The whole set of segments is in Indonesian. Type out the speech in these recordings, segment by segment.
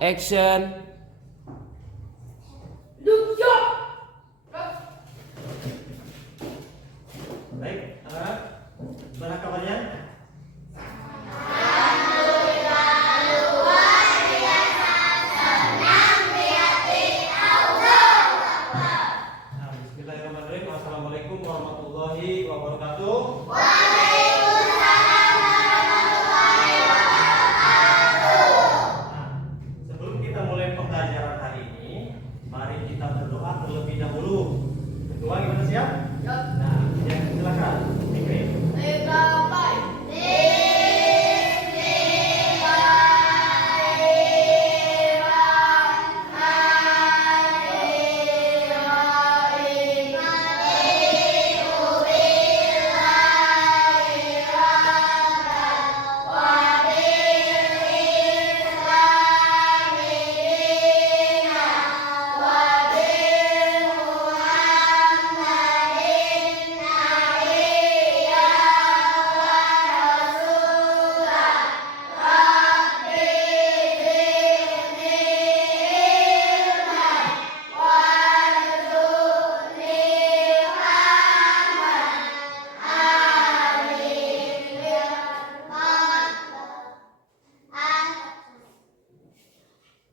action. Baik, gimana kabarnya? Nah, bismillahirrahmanirrahim. Assalamualaikum warahmatullahi wabarakatuh. Nah, sebelum kita mulai pembelajaran hari ini, mari kita berdoa terlebih dahulu. Berdoa gimana, siap? Nah, ya, silakan. Fikri.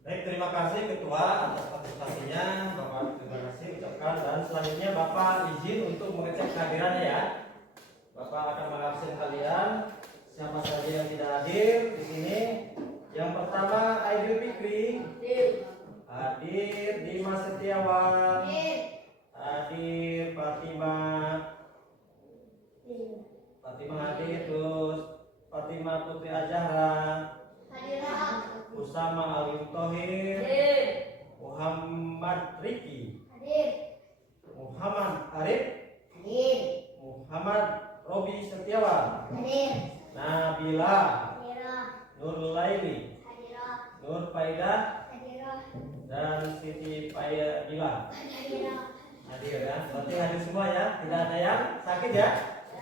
Baik, terima kasih Ketua atas partisipasinya. Bapak terima kasih ucapkan, dan selanjutnya Bapak izin untuk mengecek kehadirannya ya. Bapak akan mengabsen kalian siapa saja yang tidak hadir di sini. Yang pertama Aidil Fikri, hadir. Dimas Setiawan, hadir. Fatima hadir. Terus Fatima Putri Azahra, Usama Alim Thohir, Muhammad Riki, Muhammad Arif, Muhammad Robi Setiawan, Nabila, Nur Laili, Nur Faidah, dan Siti Faidah hadir ya. Berarti hadir semua ya, tidak ada yang sakit ya.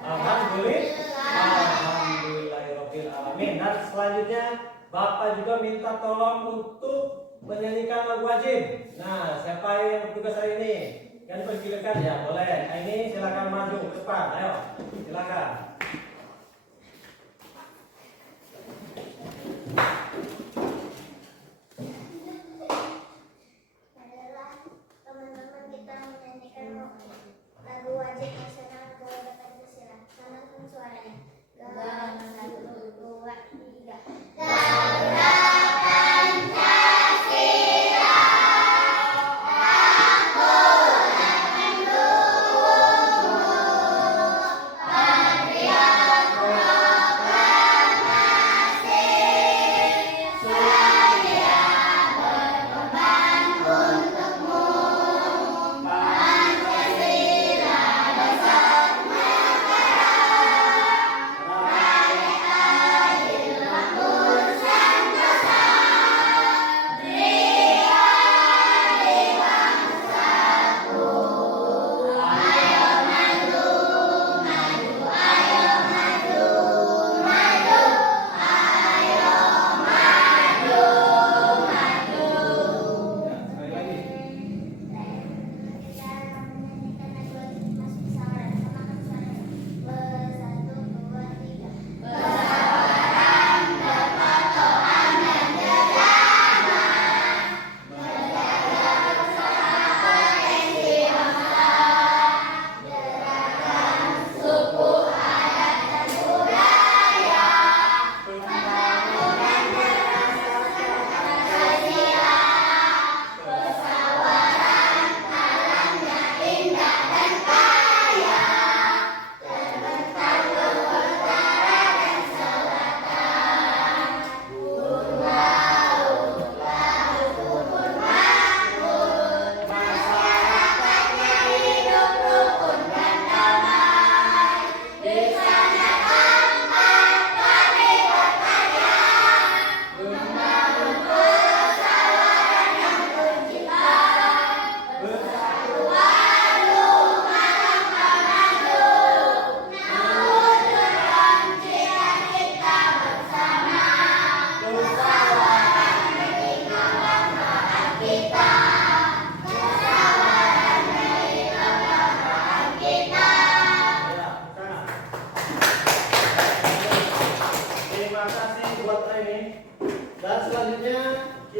Alhamdulillahirabbil alamin. Dan selanjutnya Bapak juga minta tolong untuk menyanyikan lagu wajib. Nah, siapa yang bertugas hari ini? Yang dipersilakan ya, boleh. Nah, ini silakan maju ke depan. Ayo, silakan. Teman-teman kita menyanyikan lagu wajib nasional keluarga Pancasila. Samakan suaranya. Galang 1, 2, 3. Pancasila,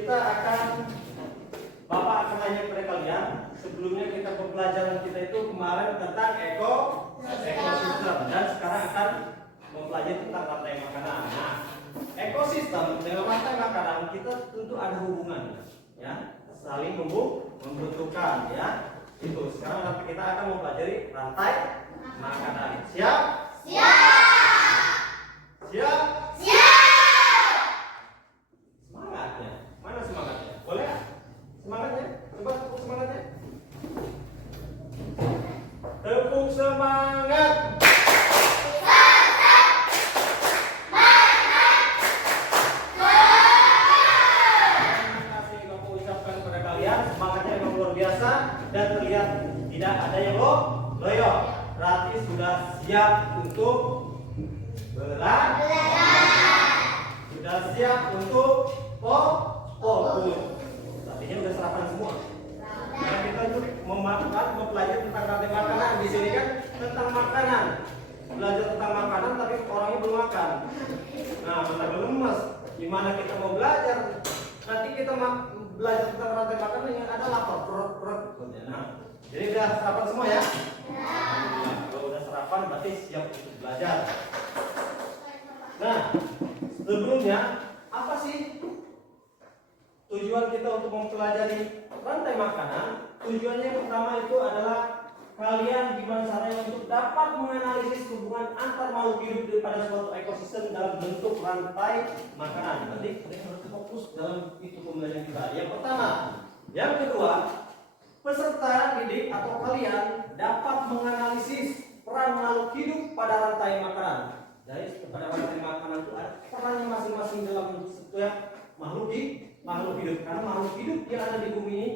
kita akan Bapak akan tanya kepada kalian. Sebelumnya kita pembelajaran kita itu kemarin tentang ekosistem dan sekarang akan mempelajari tentang rantai makanan. Nah, ekosistem dengan rantai makanan kita tentu ada hubungannya, ya, saling membutuhkan, ya. Itu sekarang nanti kita akan mempelajari rantai makanan. Siap? Siap? Semangatnya, mana semangatnya? Boleh? Semangatnya? Coba tepuk semangatnya. Tepuk semangat. Dan terlihat tidak ada yang loyo, berarti sudah siap untuk belajar, sudah siap untuk fokus. Artinya sudah sarapan semua. Nah, kita untuk mempelajari tentang rantai makanan. Di sini kan tentang makanan, belajar tentang makanan tapi orangnya belum makan. Nah, mata lemes. Gimana kita mau belajar? Nanti kita belajar tentang rantai makanan yang ada lapar, perut. Nah, jadi udah sarapan semua ya? Nah, kalau udah sarapan berarti siap untuk belajar. Nah, sebelumnya apa sih tujuan kita untuk mempelajari rantai makanan? Tujuannya yang pertama itu adalah kalian gimana caranya untuk dapat menganalisis hubungan antar makhluk hidup daripada suatu ekosistem dalam bentuk rantai makanan. Nanti kalian harus fokus dalam itu pembelajaran kita. Yang pertama, yang kedua, peserta didik atau kalian dapat menganalisis peran makhluk hidup pada rantai makanan. Jadi pada rantai makanan itu ada perannya masing-masing dalam setiap makhluk hidup. Karena makhluk hidup yang ada di bumi ini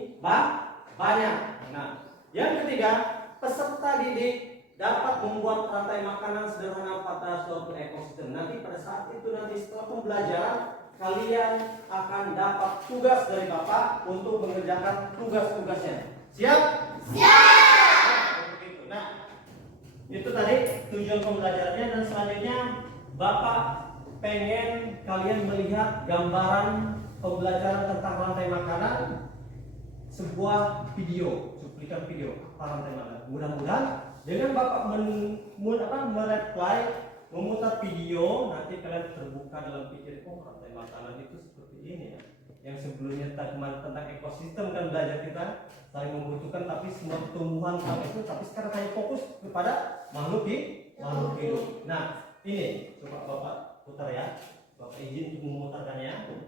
banyak. Nah, yang ketiga, peserta didik dapat membuat rantai makanan sederhana pada suatu ekosistem. Nanti pada saat itu setelah pembelajaran kalian akan dapat tugas dari Bapak untuk mengerjakan tugas-tugasnya. Siap? Nah, itu tadi tujuan pembelajarannya dan selanjutnya Bapak pengen kalian melihat gambaran pembelajaran tentang rantai makanan, sebuah video, cuplikan video rantai makanan. Mudah-mudahan dengan Bapak mereply, memutar video, nanti kalian terbuka dalam pikir, rantai makanan itu seperti ini ya. Yang sebelumnya tentang ekosistem kan belajar kita saling membutuhkan tapi semua tumbuhan itu, tapi sekarang hanya fokus kepada makhluk hidup. Nah, ini coba Bapak putar ya. Bapak izin untuk memutarkannya.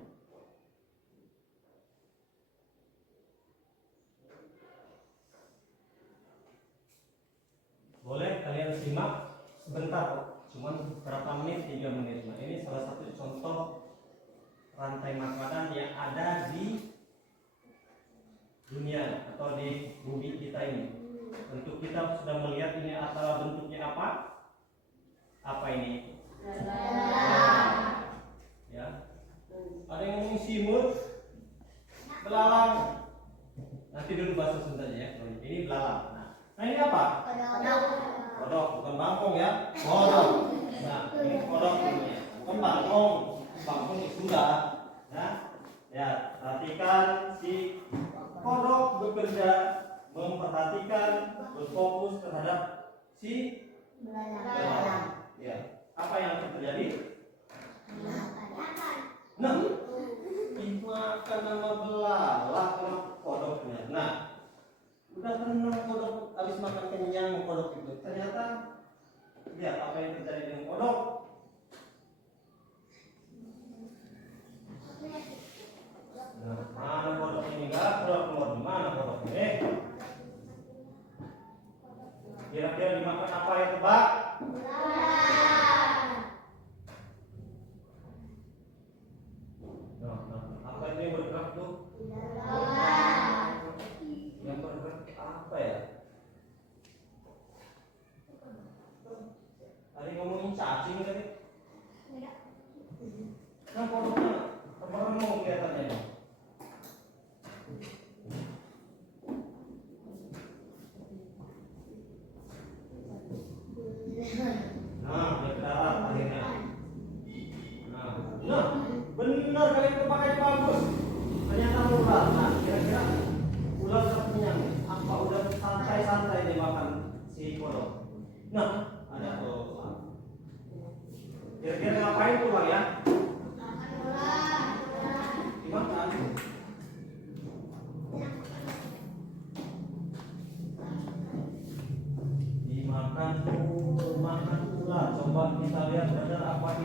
Boleh kalian simak sebentar, cuman berapa menit, 3 menit. Nah, ini salah satu contoh rantai makanan yang ada di dunia atau di bumi kita ini. Bentuk kita sudah melihat ini antara bentuknya apa? Apa ini? Ya. Ada yang ngomong simut, belalang. Nanti dulu bahasa Sundanya ya. Ini belalang. Nah, ini apa? Kodok, bukan bangkong ya. Kodok. Nah, ini kodok namanya. Bukan bangkong. Bangkong itu sudah. Ya, perhatikan si kodok bekerja, memperhatikan, berfokus terhadap si belalang. Ya, apa yang terjadi? Nah, dimakan nama belalang sama kodoknya. Nah, udah tenang kodok, habis makan kenyang kodok itu. Ternyata lihat apa yang terjadi dengan kodok. Nah, mana kodok ini? Enggak keluar. Mana kodok ini? Kira-kira dimakan apa ya, tebak? Nah, apa itu yang bergerak tuh? Yang bergerak apa ya? Tadi ngomongin cacing tadi. Kan kodoknya termeremung kelihatannya.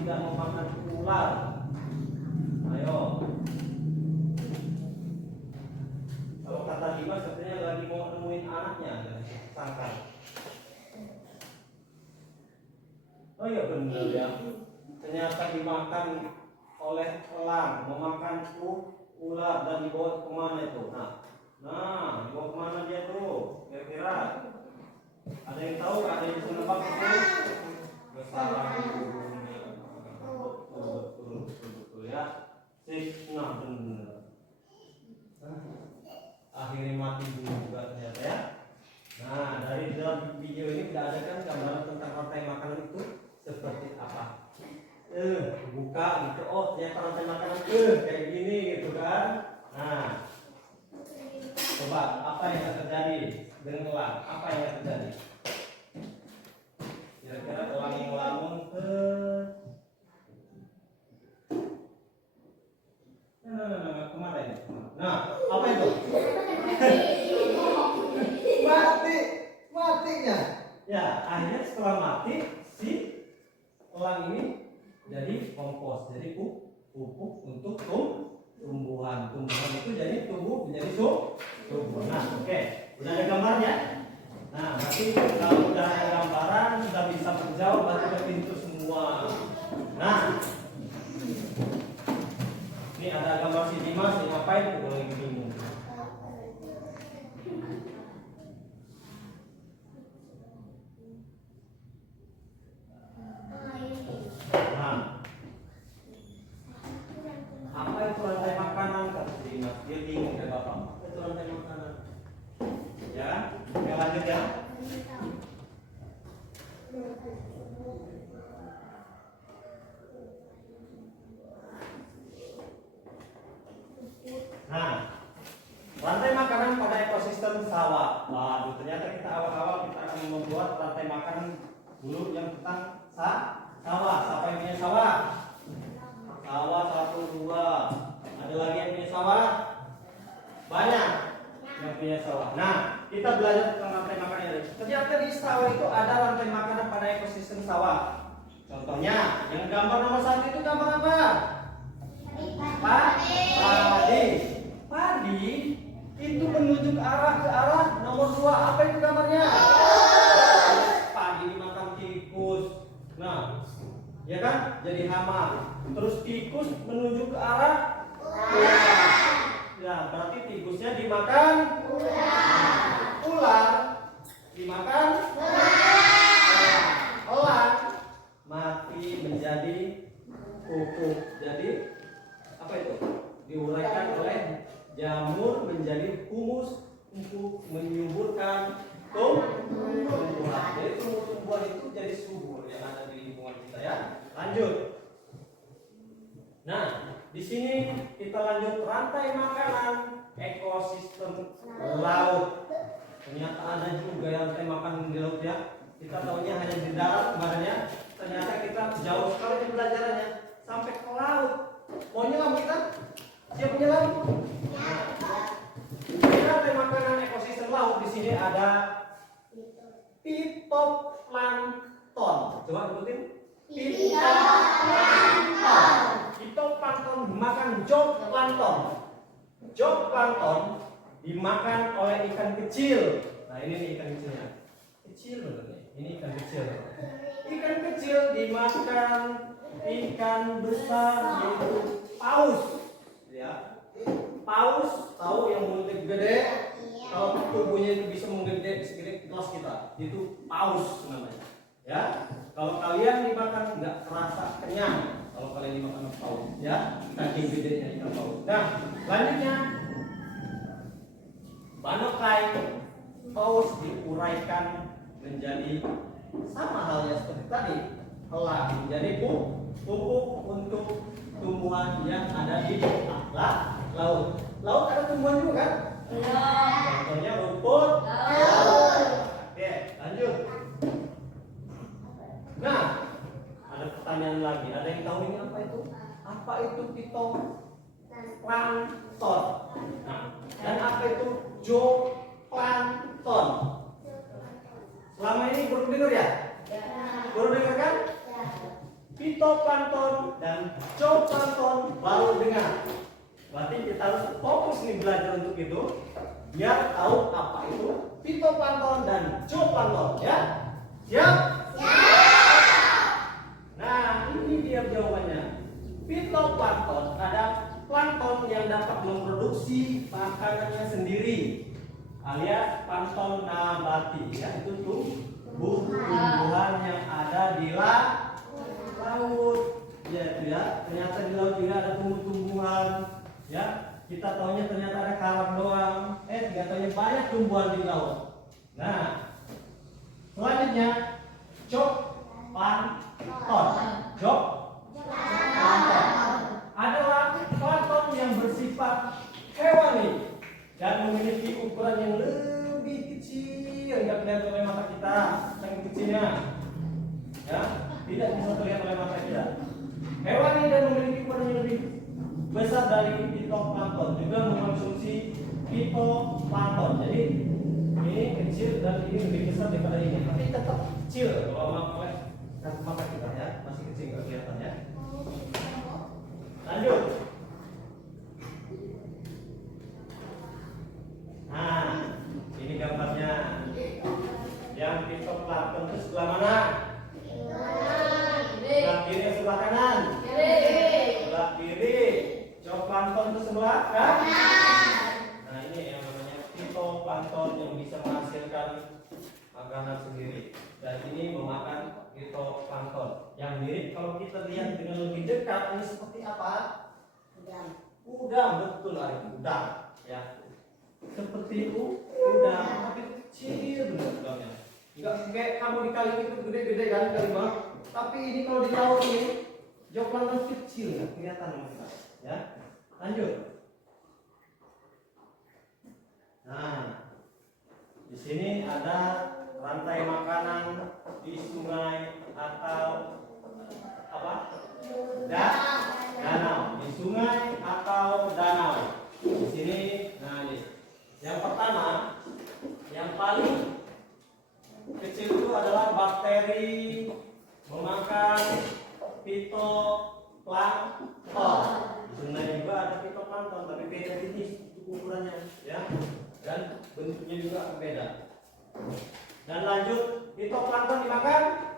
tidak memakan ular? Ayo. Kalau kata Dimas katanya lagi mau nemuin anaknya, sangkar. Oh iya benar ya. Ternyata dimakan oleh elang, memakan ular dan dibawa kemana itu? Nah, dibawa kemana dia tuh? Kira-kira ada yang tahu? Ada yang bisa nebak itu? Bersarang di bumi. Betul ya. Sip, nah benar. Akhirnya mati juga ternyata ya. Nah, dari dalam video ini tidak ada kan gambaran tentang rantai makanan itu seperti apa? Buka gitu, oh ternyata rantai makanan kayak gini gitu kan. Nah, coba apa yang akan terjadi dengan elang? Apa yang akan terjadi? Kira-kira elang yang ngelamun ke kemarin. Nah, apa itu? Matinya. Ya, akhirnya setelah mati si elang ini jadi kompos, jadi pupuk untuk tumbuhan. Tumbuhan itu jadi tumbuh menjadi subur. Nah, oke. Udah ada gambarnya? Nah, berarti kalau udah ada gambaran sudah bisa menjawab, berarti udah pintu semua. Nah, ini ada gambar si Dimas, ini ngapain? Boleh bingung. Nah, apa itu rantai makanan? Kata si Dimas, dia bingung ya Bapak. Apa itu rantai makanan? Ya, oke lanjut ya. Nah, rantai makanan pada ekosistem sawah. Waduh, ternyata kita awal-awal kita akan membuat rantai makanan dulu yang tentang sawah. Siapa yang punya sawah? Sawah 1, 2. Ada lagi yang punya sawah? Banyak yang punya sawah. Nah, kita belajar tentang rantai makanan ini. Ternyata di sawah itu ada rantai makanan pada ekosistem sawah. Contohnya, yang gambar nomor 1 itu gambar apa? Padi. Padi itu menuju ke arah nomor 2. Apa itu gambarnya? Padi dimakan tikus. Nah, ya kan? Jadi hama. Terus tikus menuju ke arah ular. Ya, berarti tikusnya dimakan ular. Dimakan elang. Mati menjadi pupuk. Jadi apa itu? Diuraikan oleh jamur menjadi humus untuk menyuburkan tumbuhan. Jadi tumbuhan itu jadi subur yang ada di lingkungan kita ya. Lanjut. Nah, di sini kita lanjut rantai makanan ekosistem laut. Ternyata ada juga yang rantai makanan di laut ya. Kita tahunya hanya di darat kemarin ya. Ternyata kita jauh sekali pembelajarannya sampai ke laut. Mau nyelam kita? Siap menyelam? Rantai makanan ekosistem laut di sini ada fitoplankton. Coba sebutin. Fitoplankton dimakan zooplankton. Zooplankton dimakan oleh ikan kecil. Nah ini nih ikan kecilnya. Kecil bener nih. Ini ikan kecil. Ikan kecil dimakan ikan besar yaitu paus. Ya. Paus tahu yang mulutnya gede. Kalau tubuhnya itu bisa menggede segede gelas kita, itu paus namanya. Ya. Kalau kalian dimakan nggak terasa kenyang. Kalau kalian dimakan paus, ya, daging gedenya ikan paus. Nah, selanjutnya banokai paus diuraikan menjadi sama halnya seperti tadi, elang menjadi pupuk untuk tumbuhan yang ada di laut. Laut ada tumbuhan juga kan? Contohnya rumput laut. Oke, lanjut. Nah, ada pertanyaan lagi. Ada yang tahu ini apa itu? Apa itu fitoplankton? Nah, dan apa itu zooplankton? Selama ini baru dengar ya? Baru dengar kan? Fitoplankton fokus nih belajar untuk itu, biar tahu apa itu fitoplankton dan zooplankton ya. Siap? Nah, ini dia jawabannya. Fitoplankton ada plankton yang dapat memproduksi makanannya sendiri, alias plankton nabati. Ya, itu tuh tumbuhan yang ada di laut. Ya, itu ya. Ternyata di laut juga ada tumbuh-tumbuhan. Ya, kita taunya ternyata ada karang doang. Nggak taunya banyak tumbuhan di laut. Nah, selanjutnya zooplankton. Zooplankton adalah plankton yang bersifat hewani dan memiliki ukuran yang lebih kecil. Nggak kelihatan oleh mata kita, saking kecilnya. Ya, tidak bisa terlihat oleh mata kita. Hewani dan memiliki ukuran yang lebih besar dari fitoplankton, juga mengkonsumsi fitoplankton. Jadi ini kecil dan ini lebih besar daripada ini, tapi tetap kecil kalau oleh mata kita ya, masih kecil nggak kelihatan ya. Lanjut. Nah, ini gambarnya. Yang fitoplankton itu sebelah mana? Sebelah kiri atau sebelah kanan? Sebelah kiri. Zooplankton itu sebelah kanan. Nah, ini yang namanya fitoplankton yang bisa menghasilkan makanan sendiri. Dan ini memakan fitoplankton. Yang mirip kalau kita lihat dengan lebih dekat, ini seperti apa? Udang, betul Ari, udang. Ya, seperti itu udang, tapi kecil benar udangnya. Enggak kayak kamu di kali itu gede-gede kan kali. Tapi ini kalau di laut ini zooplankton kecil ya, kelihatan sama kita. Ya, lanjut. Nah, di sini ada rantai makanan di sungai atau apa? Danau. Di sungai atau danau. Di sini, nah ini. Yang pertama, yang paling kecil itu adalah bakteri memakan fitoplankton. Sebenarnya juga ada fitoplankton, tapi beda jenis ukurannya, ya. Dan bentuknya juga berbeda. Dan lanjut, fitoplankton dimakan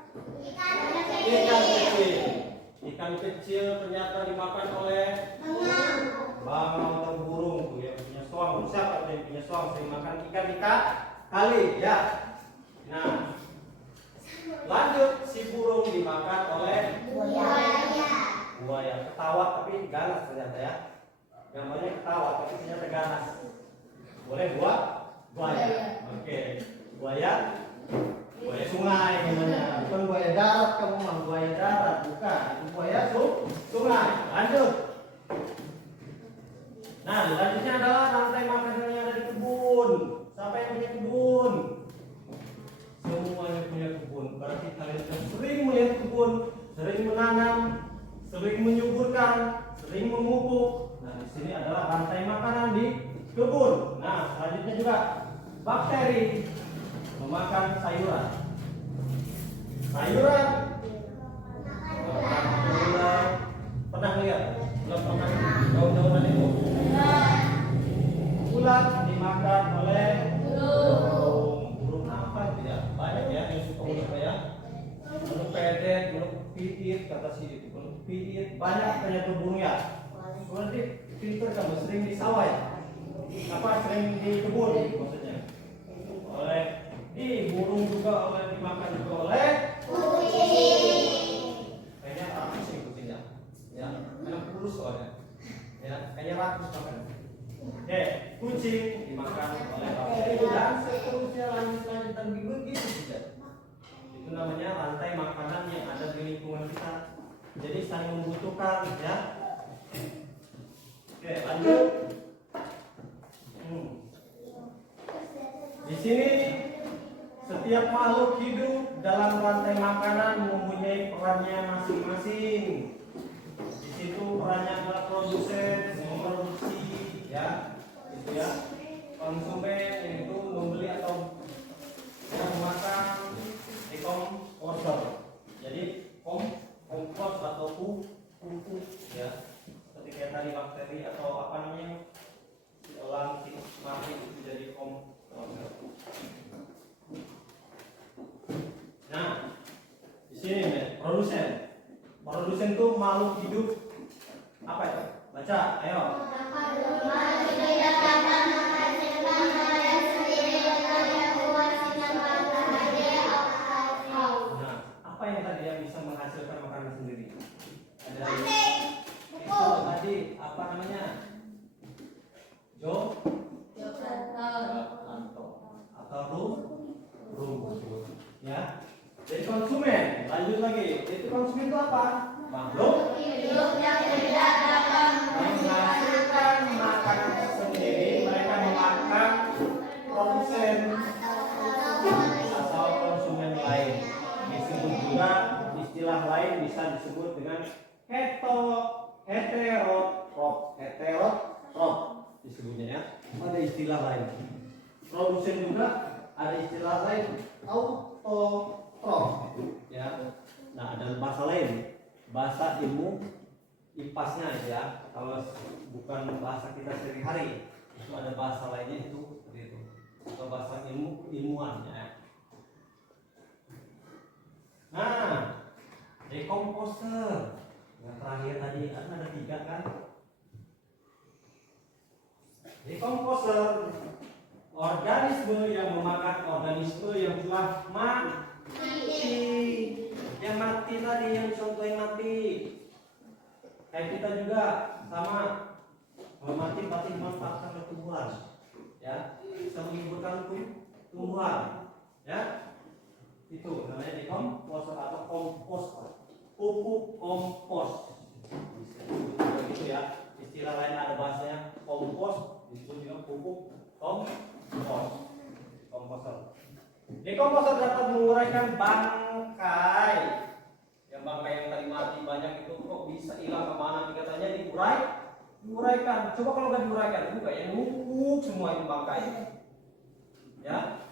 ikan kecil. Ikan kecil ternyata dimakan oleh bangau atau burung tuh yang punya soang. Siapa yang punya soang sering makan ikan kali ya. Nah, lanjut, si burung dimakan oleh buaya. Ketawa tapi ganas ternyata ya. Gambarnya ketawa tapi ternyata ganas. Boleh buaya. Oke. Buaya sungai namanya. Bukan buaya darat, kamu mah buaya darat, bukan. Itu buaya sungai. Lanjut. Nah, selanjutnya adalah rantai makanan yang ada di kebun. Siapa yang punya kebun? Semuanya punya kebun. Berarti kalian sering melihat kebun, sering menanam, sering menyuburkan, sering memupuk. Nah, di sini adalah rantai makanan di kebun. Nah, selanjutnya juga bakteri memakan sayuran. Sayuran pernah lihat? Belum pernah jauh-jauhan itu. Ulat dimakan oleh burung apa itu ya? Banyak ya yang suka burung ya. Burung pedet, burung piit, kata si itu burung piit. Banyak ternyata burung ya. Berarti pintar kamu sering di sawah ya? Apa sering di kebun maksudnya? Oleh di burung juga oleh dimakan juga oleh kucing. Kayaknya rakus sih kucingnya. Ya, karena kurus soalnya. Ya, kayaknya rakus makan. Oke, kucing dimakan oleh bakteri dan seterusnya lanjut dan begitu saja. Itu namanya rantai makanan yang ada di lingkungan kita. Jadi saling membutuhkan ya. Oke, lanjut. Di sini setiap makhluk hidup dalam rantai makanan mempunyai perannya masing-masing. Di situ perannya adalah produsen, memproduksi, ya, itu ya. Konsumen yaitu membeli atau memakan, dekomposer. Jadi kompos atau pupuk, ya. Seperti kayak tadi bakteri atau apa namanya itu makhluk hidup apa itu? Baca, ayo. Nah, apa yang tadi yang bisa menghasilkan makanan sendiri? Ada itu tadi apa namanya? Atau rumput ya. Jadi konsumen, lanjut lagi. Itu konsumen itu apa? Makhluk menghasilkan makanan sendiri. Mereka memakan produsen atau konsumen lain. Disebut juga istilah lain bisa disebut dengan heterotrof disebutnya ya. Ada istilah lain. Produsen juga ada istilah lain, autotrof ya. Nah, ada bahasa lain, bahasa ilmu IPAS-nya ya. Kalau bukan bahasa kita sehari-hari, itu ada bahasa lainnya itu seperti itu. Atau bahasa ilmuwan ya. Nah, decomposer yang terakhir tadi ada 3 kan? Decomposer, organisme yang memakan organisme yang telah mati. Yang mati tadi, yang contohnya mati. Kayak kita juga sama. Kalau mati pasti dimanfaatkan oleh tumbuhan, ya, bisa menimbulkan tumbuhan, ya. Itu namanya decomposer atau komposter, pupuk kompos. Begitu ya. Istilah lain ada bahasanya kompos, disebut juga pupuk kompos. Komposer. Decomposer dapat menguraikan bangkai. Yang bangkai yang tadi mati banyak itu kok bisa hilang kemana? Katanya diuraikan. Coba kalau nggak diuraikan, juga yang numpuk semua itu bangkai. Ya,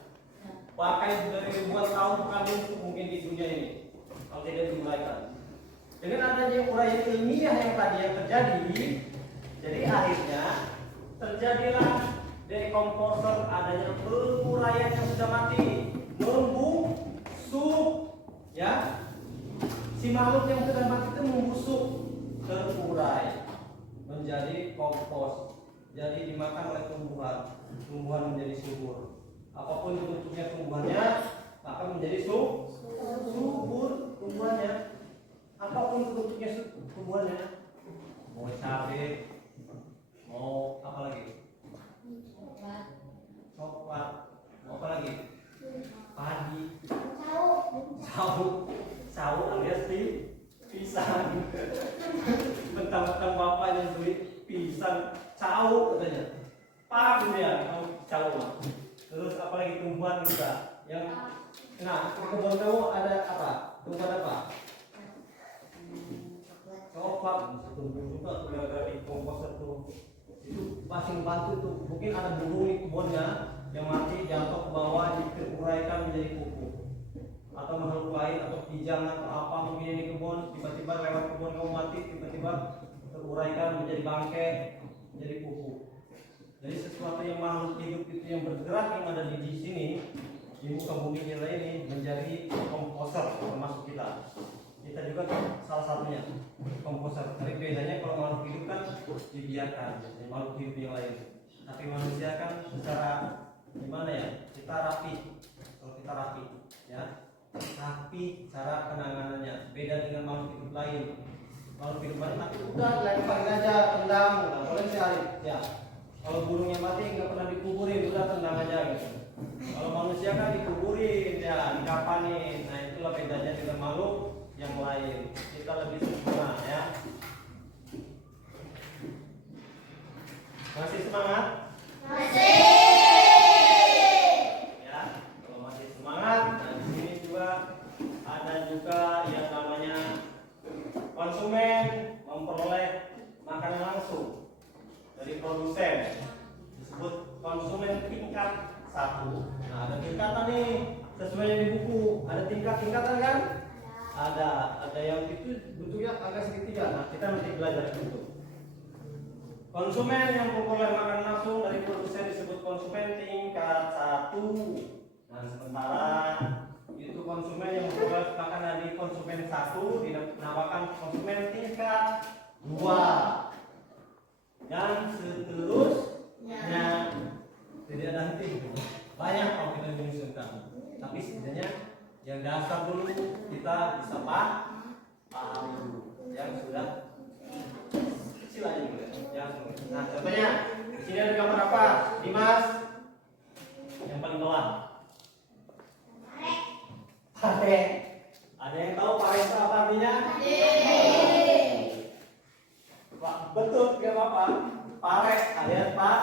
bangkai dari ribuan tahun akan numpuk mungkin di dunia ini kalau tidak diuraikan. Dengan adanya uraian ilmiah yang tadi yang terjadi, jadi akhirnya terjadilah decomposer, adanya penguraian yang sudah mati membusuk, ya. Si makhluk yang sudah mati itu membusuk, terurai menjadi kompos, jadi dimakan oleh tumbuhan menjadi subur. Apapun bentuknya tumbuhannya akan menjadi subur tumbuhannya. Apapun bentuknya tumbuhannya, mau cabai, mau apa lagi? Coklat, mau apa lagi? Padi, sawo alias pisang. Mentang-mentang bapaknya beli pisang, sawo katanya. Paham dia, sawo. Terus apa lagi tumbuhan juga? Yang, nah, kebun kamu ada apa? Tumbuhan apa? Coklat, tumbuh juga tuh gara-gara di komposer tuh. Itu pasti membantu tuh. Mungkin ada burung di kebunnya yang mati jatuh ke bawah diuraikan menjadi pupuk. Atau makhluk lain atau kijang atau apa mungkin yang di kebun tiba-tiba lewat kebun kamu mati tiba-tiba teruraikan menjadi bangkai menjadi pupuk. Jadi sesuatu yang makhluk hidup itu yang bergerak yang ada di sini di muka bumi kita ini menjadi komposer termasuk kita. Kita juga salah satunya komposer. Tapi bedanya kalau makhluk hidup kan dibiarkan, jadi makhluk hidup yang lain. Tapi manusia kan secara gimana ya? Kita rapi. Kalau kita rapi, ya, rapi cara penanganannya. Beda dengan makhluk hidup lain. Makhluk hidup lain mati udah lemparin aja, tendang, nggak boleh sekali. Ya. Kalau burung yang mati nggak pernah dikuburin, udah tendang aja gitu. Kalau manusia kan dikuburin, ya, dikapanin. Nah itulah bedanya dengan makhluk yang lain. Kita lebih sempurna, ya. Masih semangat? Masih. Ya, kalau masih semangat, nah di sini juga ada juga yang namanya konsumen memperoleh makanan langsung dari produsen, disebut konsumen tingkat 1. Nah ada tingkatan nih sesuai yang di buku, ada tingkat-tingkatan kan? Ada yang itu bentuknya agak segitiga. Nah kita nanti belajar itu. Konsumen yang memperoleh makanan langsung dari produsen disebut konsumen tingkat 1. Nah sementara itu konsumen yang memperoleh makanan dari konsumen 1 dinamakan konsumen tingkat nanti banyak kalau kita menyusunkan. Tapi sebenarnya yang dasar dulu kita bisa pahami dulu. Yang sudah kecil aja dulu ya. Nah contohnya di sini ada gambar apa? Dimas, yang paling bawah. Pare. Ada yang tahu pare itu apa artinya? Pak, betul ya Bapak. Pare alias Pak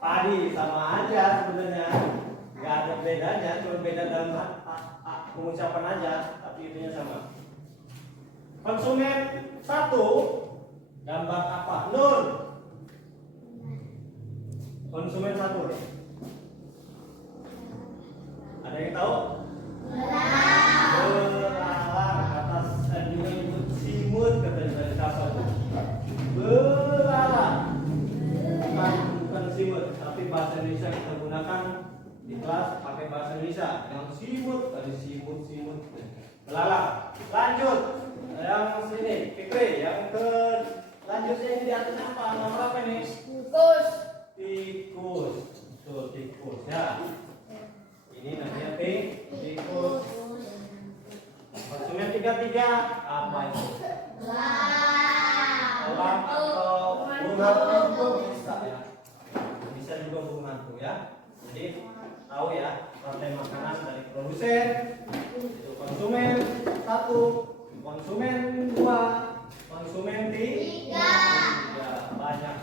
padi, sama aja sebenarnya. Nggak ada bedanya, cuma beda dalam pengucapan aja, tapi intinya sama. Konsumen 1 gambar apa? Nur. Konsumen 1. Ada yang tahu? Belalang. Kata juga nyebut simut katanya dari kasar. Belalang. Bukan simut, tapi bahasa Indonesia kita gunakan di kelas pakai bahasa Indonesia. Yang simut tadi simut. Belalang. Lanjut. Yang sini, Fikri, yang ke lanjutnya ini di atasnya apa? Nomor apa ini? Tikus. Betul, tikus ya. Ini namanya tikus. Konsumen 33 apa itu? Elang atau burung hantu bisa ya. Bisa juga burung hantu ya. Jadi tahu ya, rantai makanan dari produsen itu konsumen 1, konsumen 2, konsumen 3. Ya, banyak.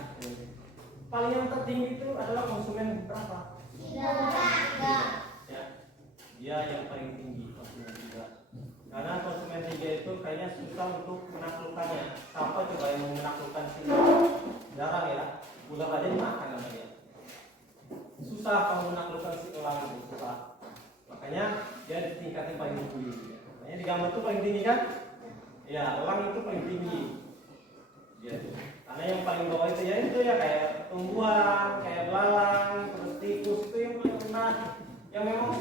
Paling yang tertinggi itu adalah konsumen berapa? 3. Ya. Dia yang paling tinggi konsumen 3. Karena konsumen 3 itu kayaknya susah untuk menaklukkannya. Siapa coba yang mau menaklukkan sini? Jarang ya. Ular aja dimakan sama dia. Susah kamu menaklukkan si elang itu, susah. Makanya dia di tingkat yang paling tinggi. Makanya di gambar itu paling tinggi kan? Ya, elang itu paling tinggi. Dia tuh. Karena yang paling bawah itu ya kayak tumbuhan, kayak belalang, terus tikus itu yang paling rendah, yang memang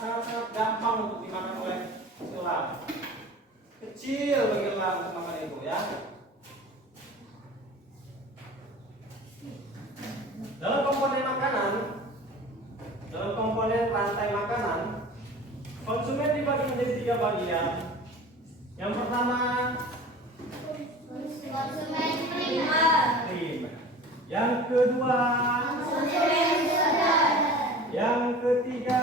sangat gampang untuk dimakan oleh elang. Kecil bagi elang untuk makan itu ya. Dalam komponen rantai makanan, konsumen dibagi menjadi 3 bagian. Yang pertama Konsumen primer. Yang kedua Konsumen sekunder. yang ketiga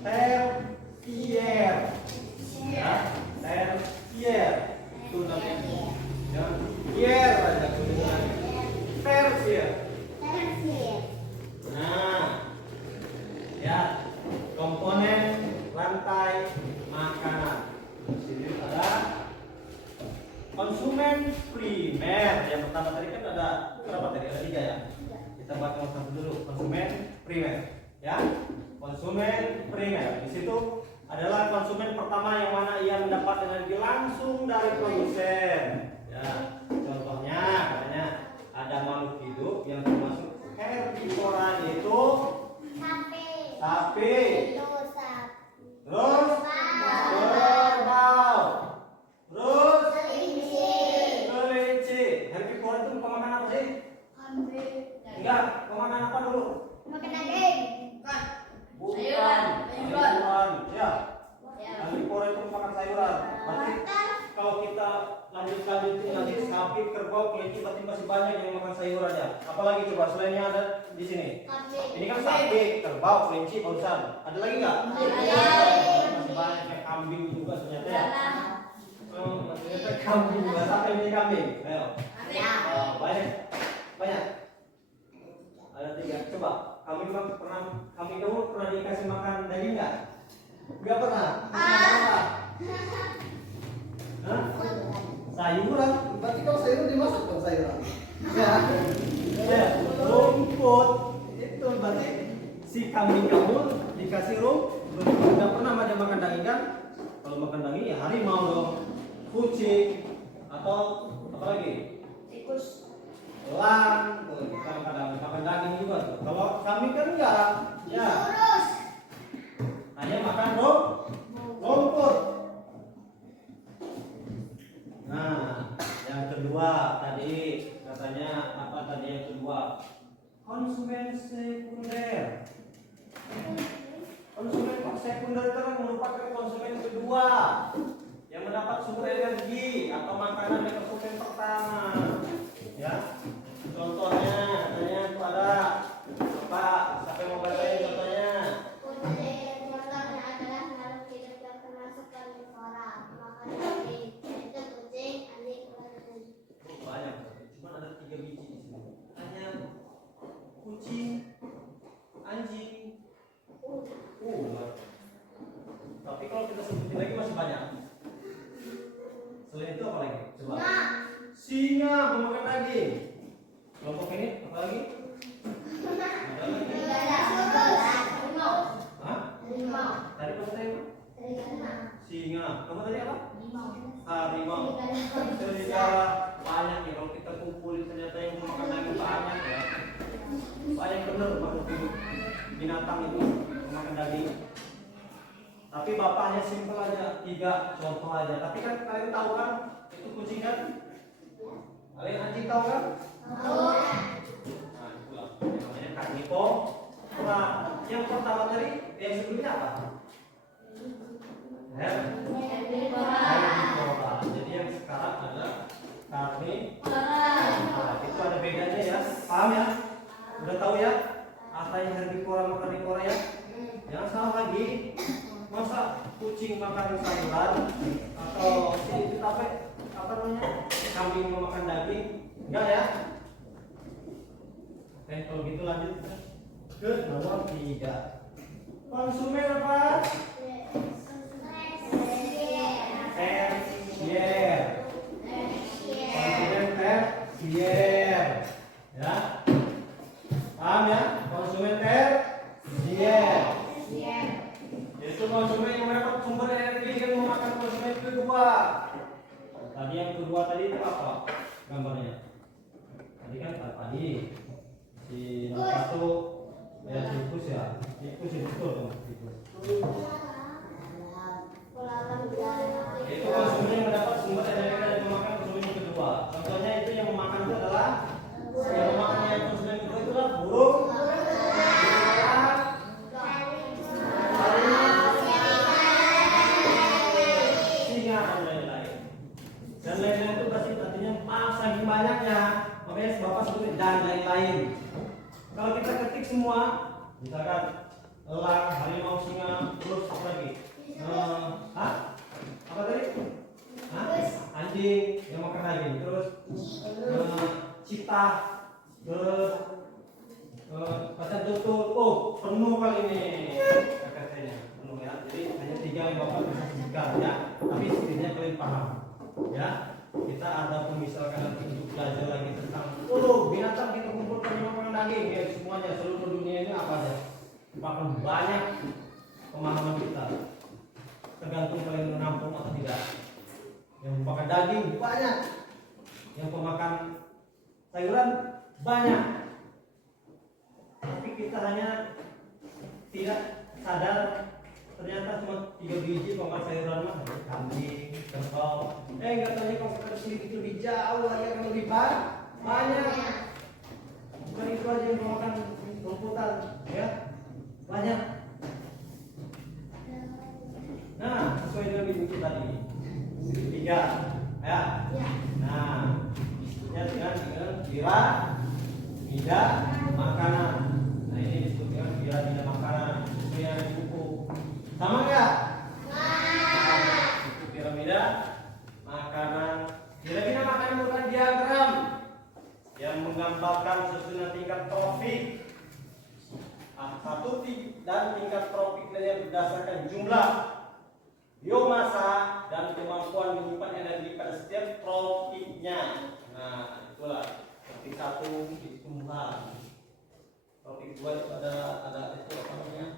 tersier. Ya, tersier. Itu namanya. Yang tier aja kedengarannya. Tersier. Nah, ya, komponen rantai makanan. Di sini ada konsumen primer. Yang pertama tadi kan ada berapa tadi? Ada 3 ya. Kita bahas nomor 1 dulu. Konsumen primer. Ya, konsumen primer. Di situ adalah konsumen pertama yang mana ia mendapat energi langsung dari produsen. Ya, contohnya katanya ada makhluk hidup yang termasuk herbivora yaitu sapi. Terus kerbau. Terus kelinci. Herbivora itu pemakan apa sih? Enggak, pemakan apa dulu? Makan daging. Bukan. Sayuran. Ya. Herbivora itu makan sayuran. Berarti kalau kita lanjutin nanti sapi, kerbau, kelinci berarti masih banyak yang makan sayuran ya. Apalagi coba selainnya ada di sini. Ini kan sapi, kerbau, kelinci, barusan. Ada lagi nggak? Masih banyak kayak kambing juga ternyata ya. Ternyata kambing juga. Siapa yang ini kambing? Ayo. Banyak. Ada 3. Coba. Kambing kamu pernah dikasih makan daging nggak? Nggak pernah. Hah? Sayuran. Berarti kalau sayuran dimasak dong sayuran. Ya. Rumput. Itu berarti si kambing kamu dikasih rumput. Nggak pernah dia makan daging kan? Kalau makan daging ya harimau dong, kucing atau apa lagi? Tikus. Elang, kadang-kadang makan daging juga tuh. Kalau kambing kan enggak, ya. Hanya makan rumput. Nah, yang kedua kedua tadi katanya apa tadi yang kedua? Konsumen sekunder. Konsumen sekunder itu kan merupakan konsumen kedua yang mendapat sumber energi atau makanan dari konsumen pertama. Ya, contohnya katanya itu ada apa? Siapa yang mau bacain contohnya? Contohnya adalah makhluk hidup yang termasuk karnivora. Makan daging, yaitu kucing, anjing, ular, dan Banyak, cuma ada 3 biji di sini. Hanya kucing, anjing, ular. Tapi kalau kita sebutin lagi masih banyak. Selain itu apa lagi? Coba. Singa memakan daging. Kelompok ini apa lagi? Ada lagi? Hah? Tadi kamu tadi apa? Singa. Kamu tadi apa? Harimau. Serigala. Banyak nih kalau kita kumpulin ternyata yang memakan daging banyak ya. Banyak bener makhluk hidup binatang itu memakan daging. Tapi bapaknya simpel aja, 3 contoh aja. Tapi kan kalian tahu kan itu kucing kan? Kalian anjing tahu kan? Nah, itulah yang namanya karnivora. Yang pertama tadi, yang sebelumnya apa? Herbivora. Jadi yang sekarang adalah karnivora. Itu ada bedanya ya, paham ya? Udah tahu ya? Apa yang herbivora sama karnivora ya? Jangan salah lagi. Masa kucing makan sayuran atau itu apa namanya? Kambing memakan daging? Enggak ya? Oke, kalau gitu lanjut ke nomor 3. Konsumen apa? Tersier. Konsumen tersier. Ya. Paham ya? Konsumen tersier. Itu konsumen yang mendapat sumber energi yang memakan konsumen kedua. Tadi yang kedua tadi itu apa gambarnya? Tadi kan tadi si nomor 1 ya tikus ya, tikus itu betul kan tikus. Itu konsumen yang mendapat sumber energi dari memakan konsumen yang kedua. Contohnya itu yang memakan itu adalah yang memakan yang konsumen kedua itu adalah burung. Dan lain-lain itu pasti artinya saking banyaknya, makanya bapak sebutin dan lain-lain. Kalau kita ketik semua, misalkan elang, harimau, singa, terus apa lagi? Apa tadi? Anjing yang makan daging, terus citah, terus macan tutul. Oh, penuh kali ini katanya, penuh ya. Jadi hanya 3 yang bapak bisa sebutkan ya, tapi setidaknya kalian paham. Ya, kita ada misalkan nanti untuk belajar lagi tentang binatang kita kumpulkan yang makan daging ya, semuanya seluruh dunia ini apa aja, bahkan banyak pemahaman kita, tergantung kalian menampung atau tidak. Yang makan daging banyak, yang pemakan sayuran banyak, tapi kita hanya tidak sadar ternyata cuma 3 biji pemakan sayuran mah kambing, kerbau. Nggak tahu kalau kita sedikit lebih jauh ya, yang lebih banyak. Bukan itu aja yang memakan rumputan ya, banyak. Nah, sesuai dengan buku tadi 3 ya. Nah, isinya dengan piramida makanan. Nah, ini disebut dengan piramida makanan sesuai dengan buku. Sama nggak? Itu piramida makanan. Piramida makanan merupakan diagram yang menggambarkan susunan tingkat tropik. Satu dan tingkat tropik yang berdasarkan jumlah biomasa dan kemampuan menyimpan energi pada setiap tropiknya. Nah, itulah tropik 1 itu tumbuhan. Tropik 2 itu ada itu apa namanya?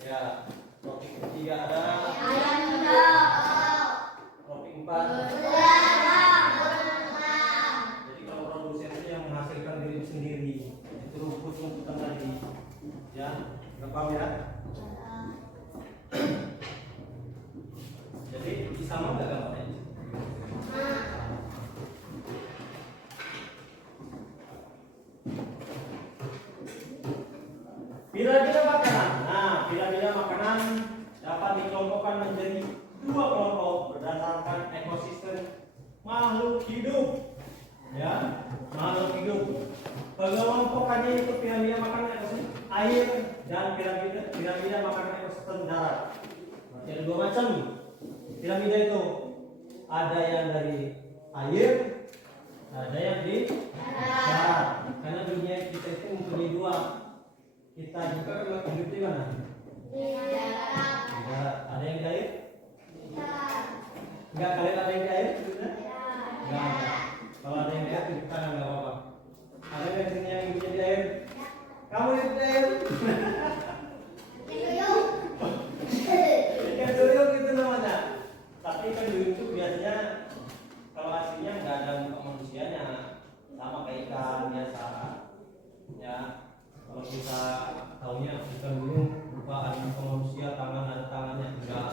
Ya, tropik 3 ada tropik 4. Jadi kalau produsen itu yang menghasilkan diri sendiri, itu rumput-rumputan tadi. Ya, nggak paham ya? Jadi sama nggak gambarnya? macam piramida itu. Ada yang dari air, ada yang di darat. Karena dunia kita itu mempunyai dua. Kita juga hidup di mana? Di darat. Ada yang di air? Enggak, kalian ada yang di air? Enggak ada. Kalau ada yang di air, kita enggak apa-apa. Ada yang hidup di air? Kamu hidup di air? Ikan duyung itu namanya. Tapi ikan duyung itu biasanya kalau aslinya nggak ada muka manusianya, sama kayak ikan biasa. Ya, kalau kita tahunya ikan duyung rupa ada muka manusia, tangan ada tangannya, enggak.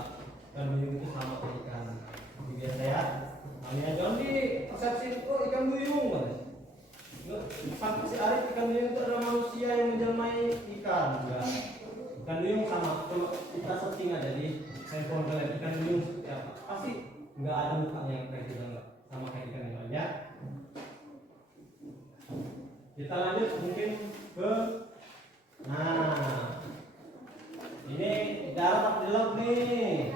Ikan duyung itu sama kayak ikan. Jadi biasa ya. Hanya jangan di persepsi oh ikan duyung kan. Sampai si Arif ikan duyung itu adalah manusia yang menjelmai ikan, enggak. Ikan duyung sama, kalau kita searching aja di handphone kalian ikan duyung seperti apa, pasti nggak ada mukanya yang kayak kita, nggak sama kayak ikan yang lainnya. Kita lanjut mungkin ke, nah ini darat apa di laut nih?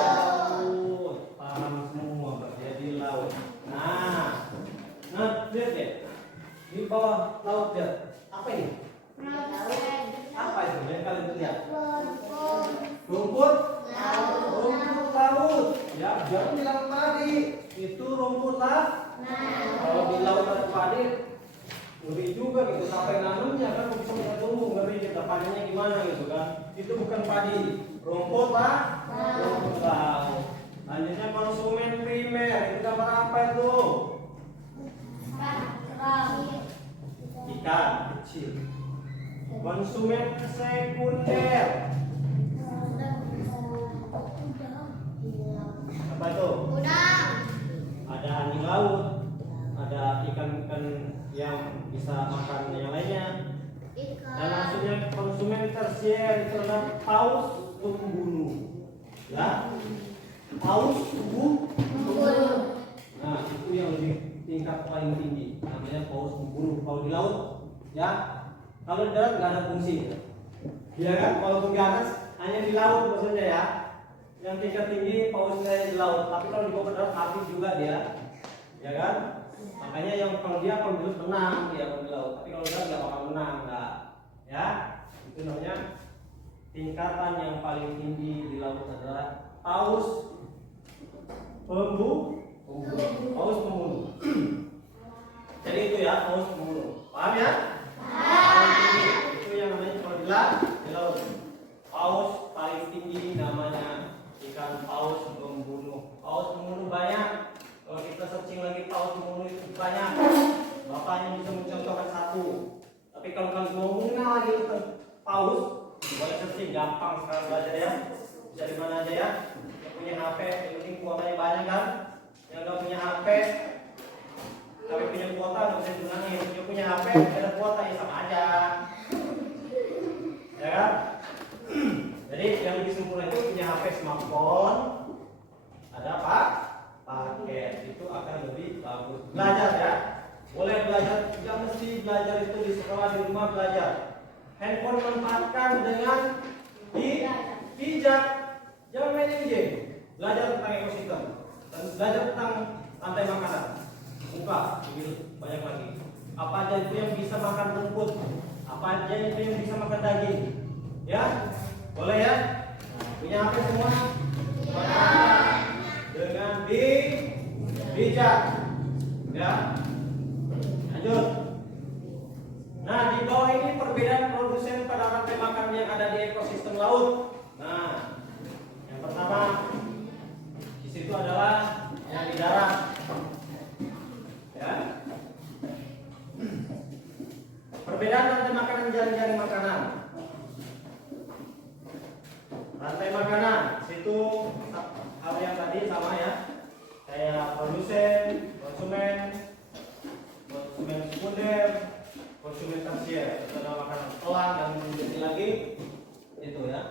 Laut, paham semua berarti di laut. Nah lihat deh di bawah laut ya, apa ini? Apa itu yang kalian lihat? Rumput laut. Ya, jangan bilang padi. Itu rumput lah. Kalau di laut ada padi, ngeri juga gitu. Sampai nanamnya kan bisa tumbuh, ngeri kita padinya gimana gitu kan? Itu bukan padi, rumput lah. Rumput laut. Lanjutnya konsumen primer. Itu gambar apa itu? Ikan kecil. Konsumen sekunder apa itu? Udang. Ada anjing laut, ada ikan-ikan yang bisa makan yang lainnya. Dan maksudnya konsumen tersier itu adalah paus pembunuh. Ya, paus pembunuh. Nah itu yang lebih tingkat paling tinggi, namanya paus pembunuh. Kalau di laut, ya. Kalau di darat nggak ada fungsi, ya kan? Kalau di atas hanya di laut maksudnya ya. Yang tingkat tinggi pausnya di laut. Tapi kalau di bawah darat aktif juga dia, ya kan? Makanya yang kalau di laut menang dia kalau di laut. Tapi kalau di darat nggak bakal menang, nggak. Ya, itu namanya tingkatan yang paling tinggi di laut adalah paus pembunuh. Paus pembunuh. Jadi itu ya paus pembunuh. Paham ya? Itu yang namanya kalau di laut. Paus paling tinggi namanya ikan paus pembunuh. Paus pembunuh banyak. Kalau kita searching lagi paus pembunuh itu banyak. Bapaknya bisa mencontohkan satu. Tapi kalau kalian mau mengenal lagi tentang paus, boleh searching, gampang sekarang belajar ya. Bisa di mana aja ya. Yang punya HP, yang penting kuotanya banyak kan. Yang nggak punya HP, tapi punya kuota nggak bisa digunakan. Yang punya HP nggak ada kuota ya sama aja, ya kan? Jadi yang lebih sempurna itu punya HP smartphone, ada apa? Paket itu akan lebih bagus. Belajar ya, boleh belajar. Tidak mesti belajar itu di sekolah, di rumah belajar. Handphone manfaatkan dengan bijak. Jangan main game. Belajar tentang ekosistem. Dan belajar tentang rantai makanan. Buka, banyak lagi. Apa aja itu yang bisa makan rumput? Apa aja itu yang bisa makan daging? Ya, boleh ya? Punya HP semua? Dengan bijak. Ya, lanjut. Nah, di bawah ini perbedaan produsen pada rantai makan yang ada di ekosistem laut. Nah, yang pertama di situ adalah yang di darat. Ya. Perbedaan rantai makanan, jaring-jaring makanan. Rantai makanan situ hal yang tadi sama ya. Kayak produsen, konsumen sekunder, konsumen tersier. Itu adalah makanan setelah dan menjadi lagi itu ya.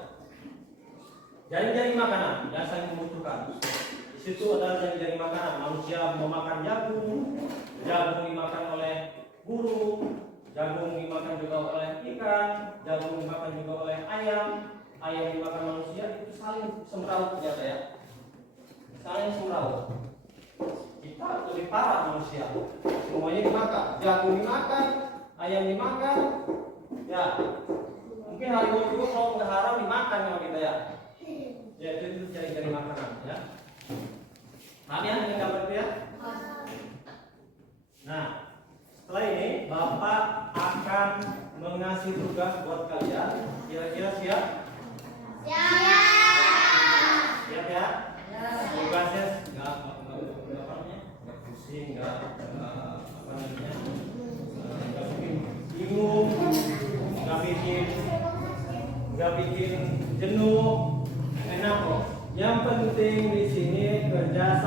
Jaring-jaring makanan yang saling membutuhkan. Di situ adalah jaring-jaring makanan. Manusia memakan jagung, jagung dimakan oleh burung, jagung dimakan juga oleh ikan, jagung dimakan juga oleh ayam, ayam dimakan manusia itu saling semeraut ternyata ya. Saling semeraut. Kita lebih parah manusia. Semuanya dimakan, jagung dimakan, ayam dimakan. Ya, mungkin harimau juga kalau nggak haram dimakan sama kita ya. Ya itu cari-cari makanan ya. Paham ya ini gambar itu ya? Nah, setelah ini Bapak akan mengasih tugas buat kalian. Kira-kira siap? Siap ya? Tugasnya nggak pusing, nggak bikin bingung, nggak bikin jenuh, enak kok. Yang penting di sini kerja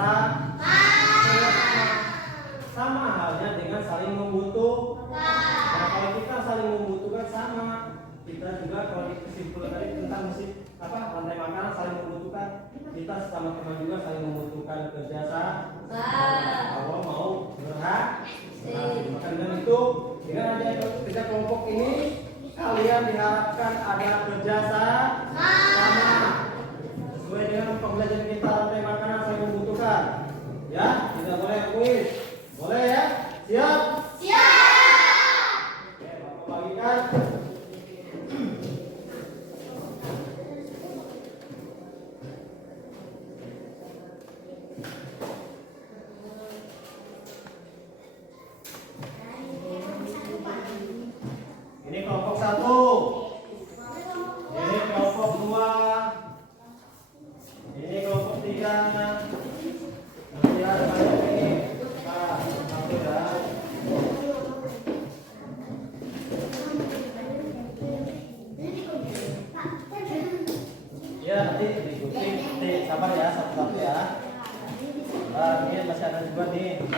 sama halnya dengan saling membutuhkan. Nah, kalau kita saling membutuhkan sama, kita juga kalau kesimpulan tadi tentang rantai makanan saling membutuhkan, kita sama-sama juga saling membutuhkan kerja sama. Kalau mau berhasil, maka dengan itu dengan adanya kerja kelompok ini kalian diharapkan ada kerja sama sesuai dengan pembelajaran kita rantai makanan saling membutuhkan. Ya, tidak boleh kuis. Boleh ya? Siap? Oke, Bapak bagikan. Ini kelompok 1. Ini kelompok 2. Ini kelompok 3. Nanti ada banyak ini. Satu ya. Ya nanti diikuti. Nanti sabar ya satu-satu ya. Ini masih ada juga nih. 2.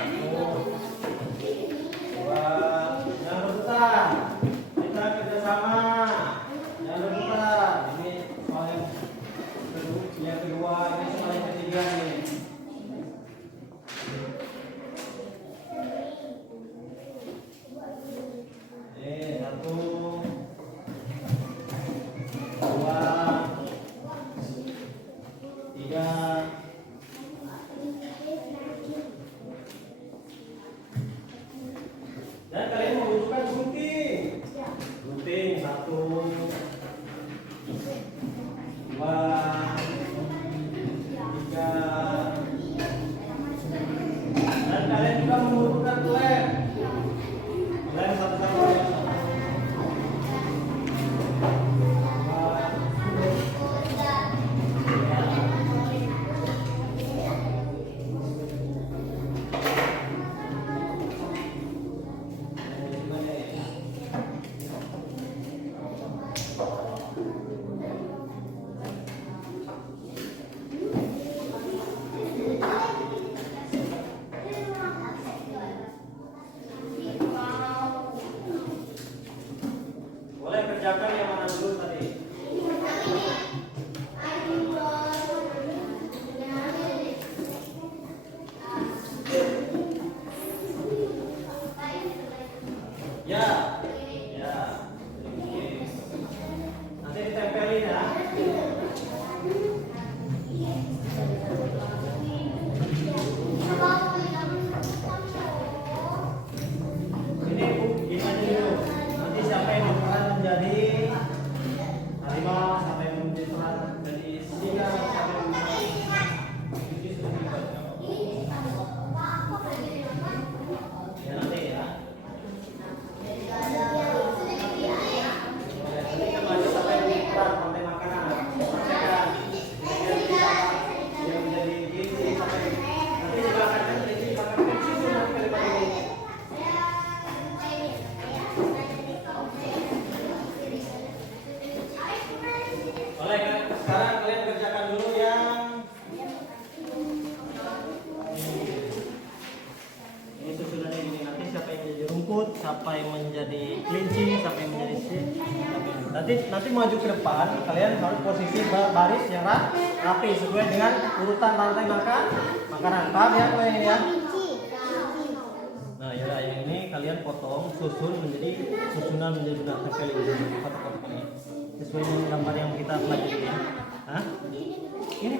Yang rebutan. Kita kerjasama. Yang rebutan. Ini soal yang kedua. Ini soal yang ketiga nih. Ini 1, 2, 3. Dan kalian membutuhkan gunting. Gunting 1, 2, 3. Dan kalian juga membutuhkan lem. Lem satu-satu ya. Boleh kerjakan yang mana dulu tadi? Ya. Ya. Oke. Nanti ditempelin ya. Ini Bu, gini aja dulu. Nanti siapa yang berperan menjadi harimau, siapa yang berperan menjadi singa, siapa yang menjadi ya nanti ya. Nanti kita lanjut sampai berperan rantai makanan. Rasakan yang menjadi gizi sampai nanti dimakan gizi makan gizi sudah kalimat ini. Boleh kan? Sekarang kalian kerjakan dulu yang ini susunannya gini. Nanti siapa yang menjadi rumput, siapa yang menjadi kelinci, siapa yang menjadi nanti maju ke depan. Kalian harus posisi baris yang rapi sesuai dengan urutan rantai makanan. Paham ya kalian ini ya? Nah, yaudah yang ini kalian potong, susunan menjadi tempel ini. Kotak-kotak ini. sesuai dengan gambar yang kita pelajari ya. Hah? Ini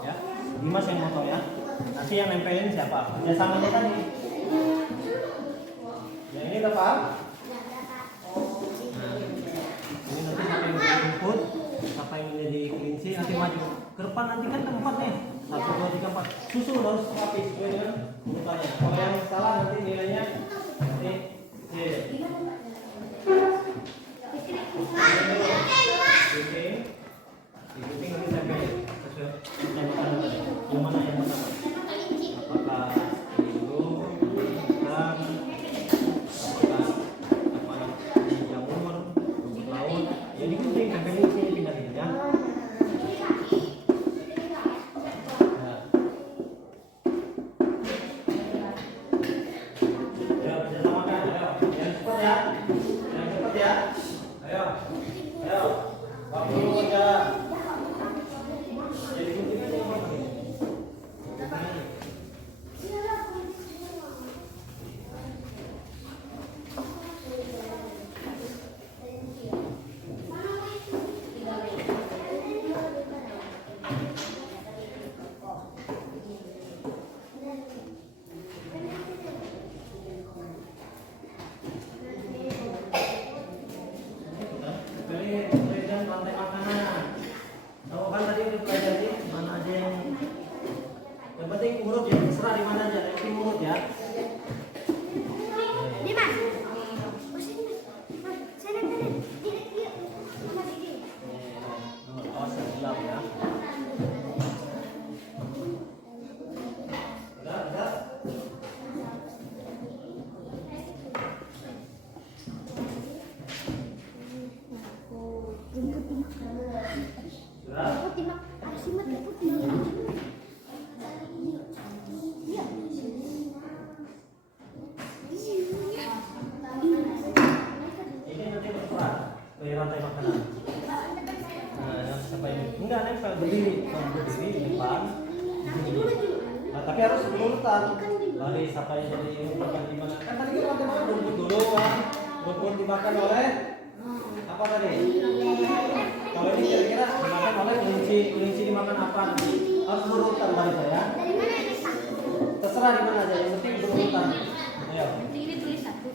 ya. Dimas yang moto ya. Nanti yang nempelin siapa? Kerjasamanya tadi. Yang ini udah paham? Nah, ini nanti siapa yang menjemput, siapa yang menjadi kelinci, nanti maju ke depan, nanti kan tempat nih 1, 2, 3, 4 susul harus rapi sesuai dengan urutannya. Kalau yang salah nanti nilainya nanti C. Ikutin nanti sampai sesuai tembakan yang mana yang pertama. Apakah ini dulu, dan apakah ini jamur, rumput laut, ya digunting sampai ini sini pindahin ya. Ya, kerjasamakan, ayo, yang cepat ya, yang cepat ya, ayo, ayo, waktu udah. Jadi gunting aja yang ini. Pilih dan rantai makanan. Tahu kan tadi udah pelajari mana aja yang penting urut ya, terserah di mana aja, yang penting urut ya. Dimas. Oh, sini, Mas. Sana, sana. Dia. Sama Didi. Awas gelap ya. Udah. Sudah. Ini nanti terserah dari rantai makanan. Nah, yang siapa ini? Enggak, nempel berdiri, berdiri di depan. Nah, tapi harus berurutan. Lari siapa yang jadi urutan di mana? Kan tadi kita makan rumput dulu kan. Rumput dimakan oleh apa tadi? Kalau ini kira-kira dimakan oleh kelinci dimakan apa nanti? Harus berurutan balik ya. Terserah di mana aja, yang penting berurutan. Ayo. Ini tulis satu.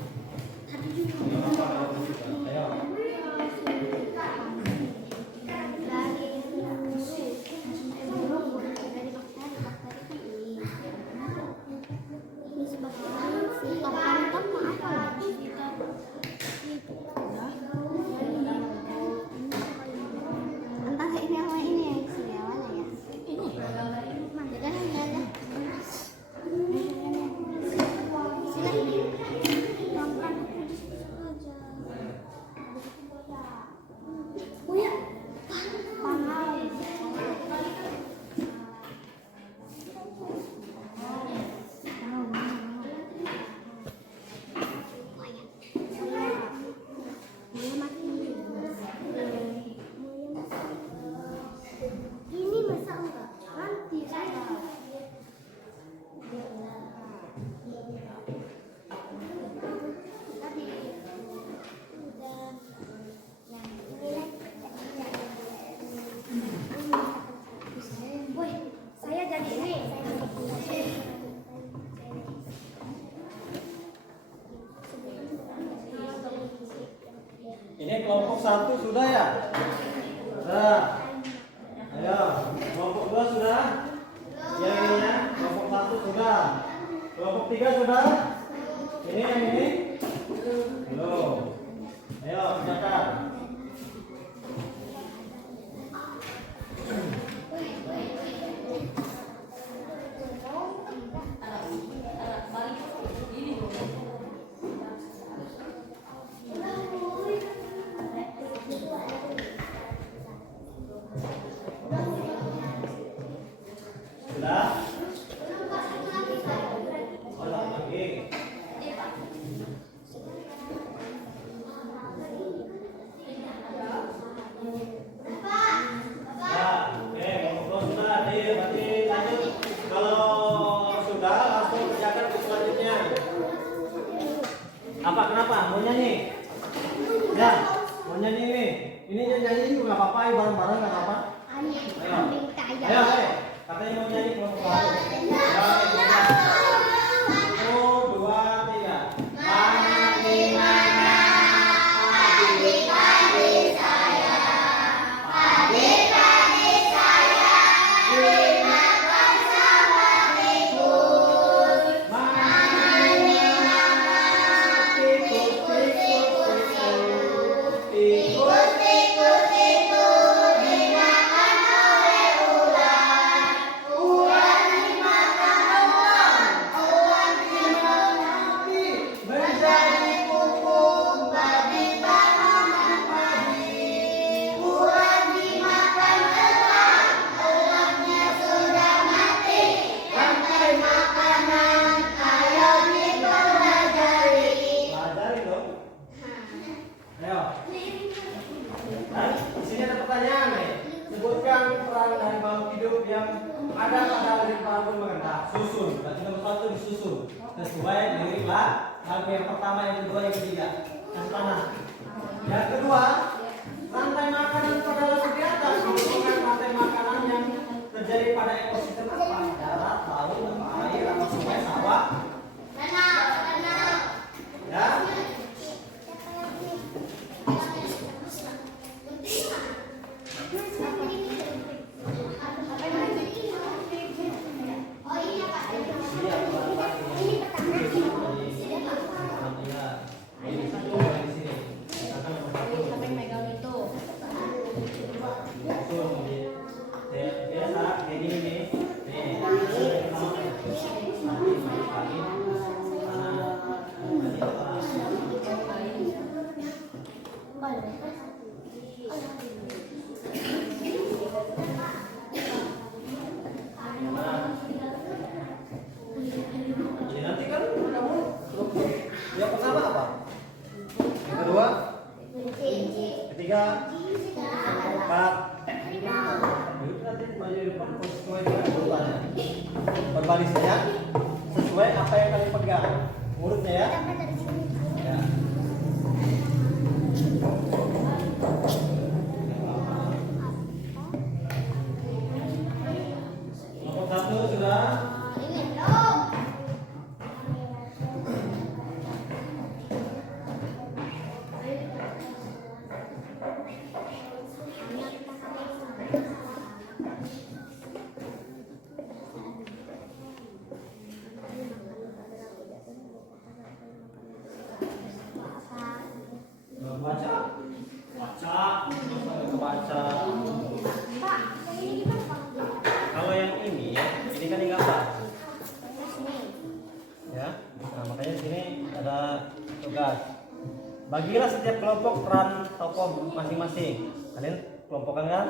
Satu juga. Ayo. Entah ini apa ini yang sebelah mana ya? Ini. Jangan ada. Sini. Pelan-pelan. Oh ya. Paham. Ini masa enggak? Nanti saya. Tadi udah yang ini. Woi, saya jadi ini. Ini kelompok 1 sudah ya? Sudah. Ayo, kelompok 2 sudah? Yang ininya, kelompok 1 sudah. Kelompok 3 sudah? Ini yang ini? Belum. Ayo, kerjakan. Sudah? Ulang lagi. Apa kenapa? Mau nyanyi? Ya, mau nyanyi ini. Ini nyanyi juga nggak apa-apa, ayo bareng-bareng nggak apa-apa. Ayo, katanya mau nyanyi kelompok baru. Satu, dua, tiga. Bagaimana adik-adik saya, adik-adik saya, dimakan sama tikus. Ada pada lirik para pemerintah susun, berarti nomor satu disusun sesuai lirik lagu yang pertama, yang kedua, yang ketiga. Yang pertama, yang kedua, rantai makanan pada lagu di atas merupakan rantai makanan yang terjadi pada ekosistem apa? Darat, laut, air, atau sungai, sawah? Ya. Nanti kan kamu yang pertama apa? Yang kedua? Ketiga? Keempat? Nanti maju depan sesuai dengan urutannya. Berbalik saja sesuai apa yang kalian pegang. Urutnya ya. Ya. Nomor satu sudah. Baca. Kalau yang ini kan yang gambar. Ya. Nah, makanya sini ada tugas. Bagilah setiap kelompok peran tokoh masing-masing. Kalian kelompokkan kan?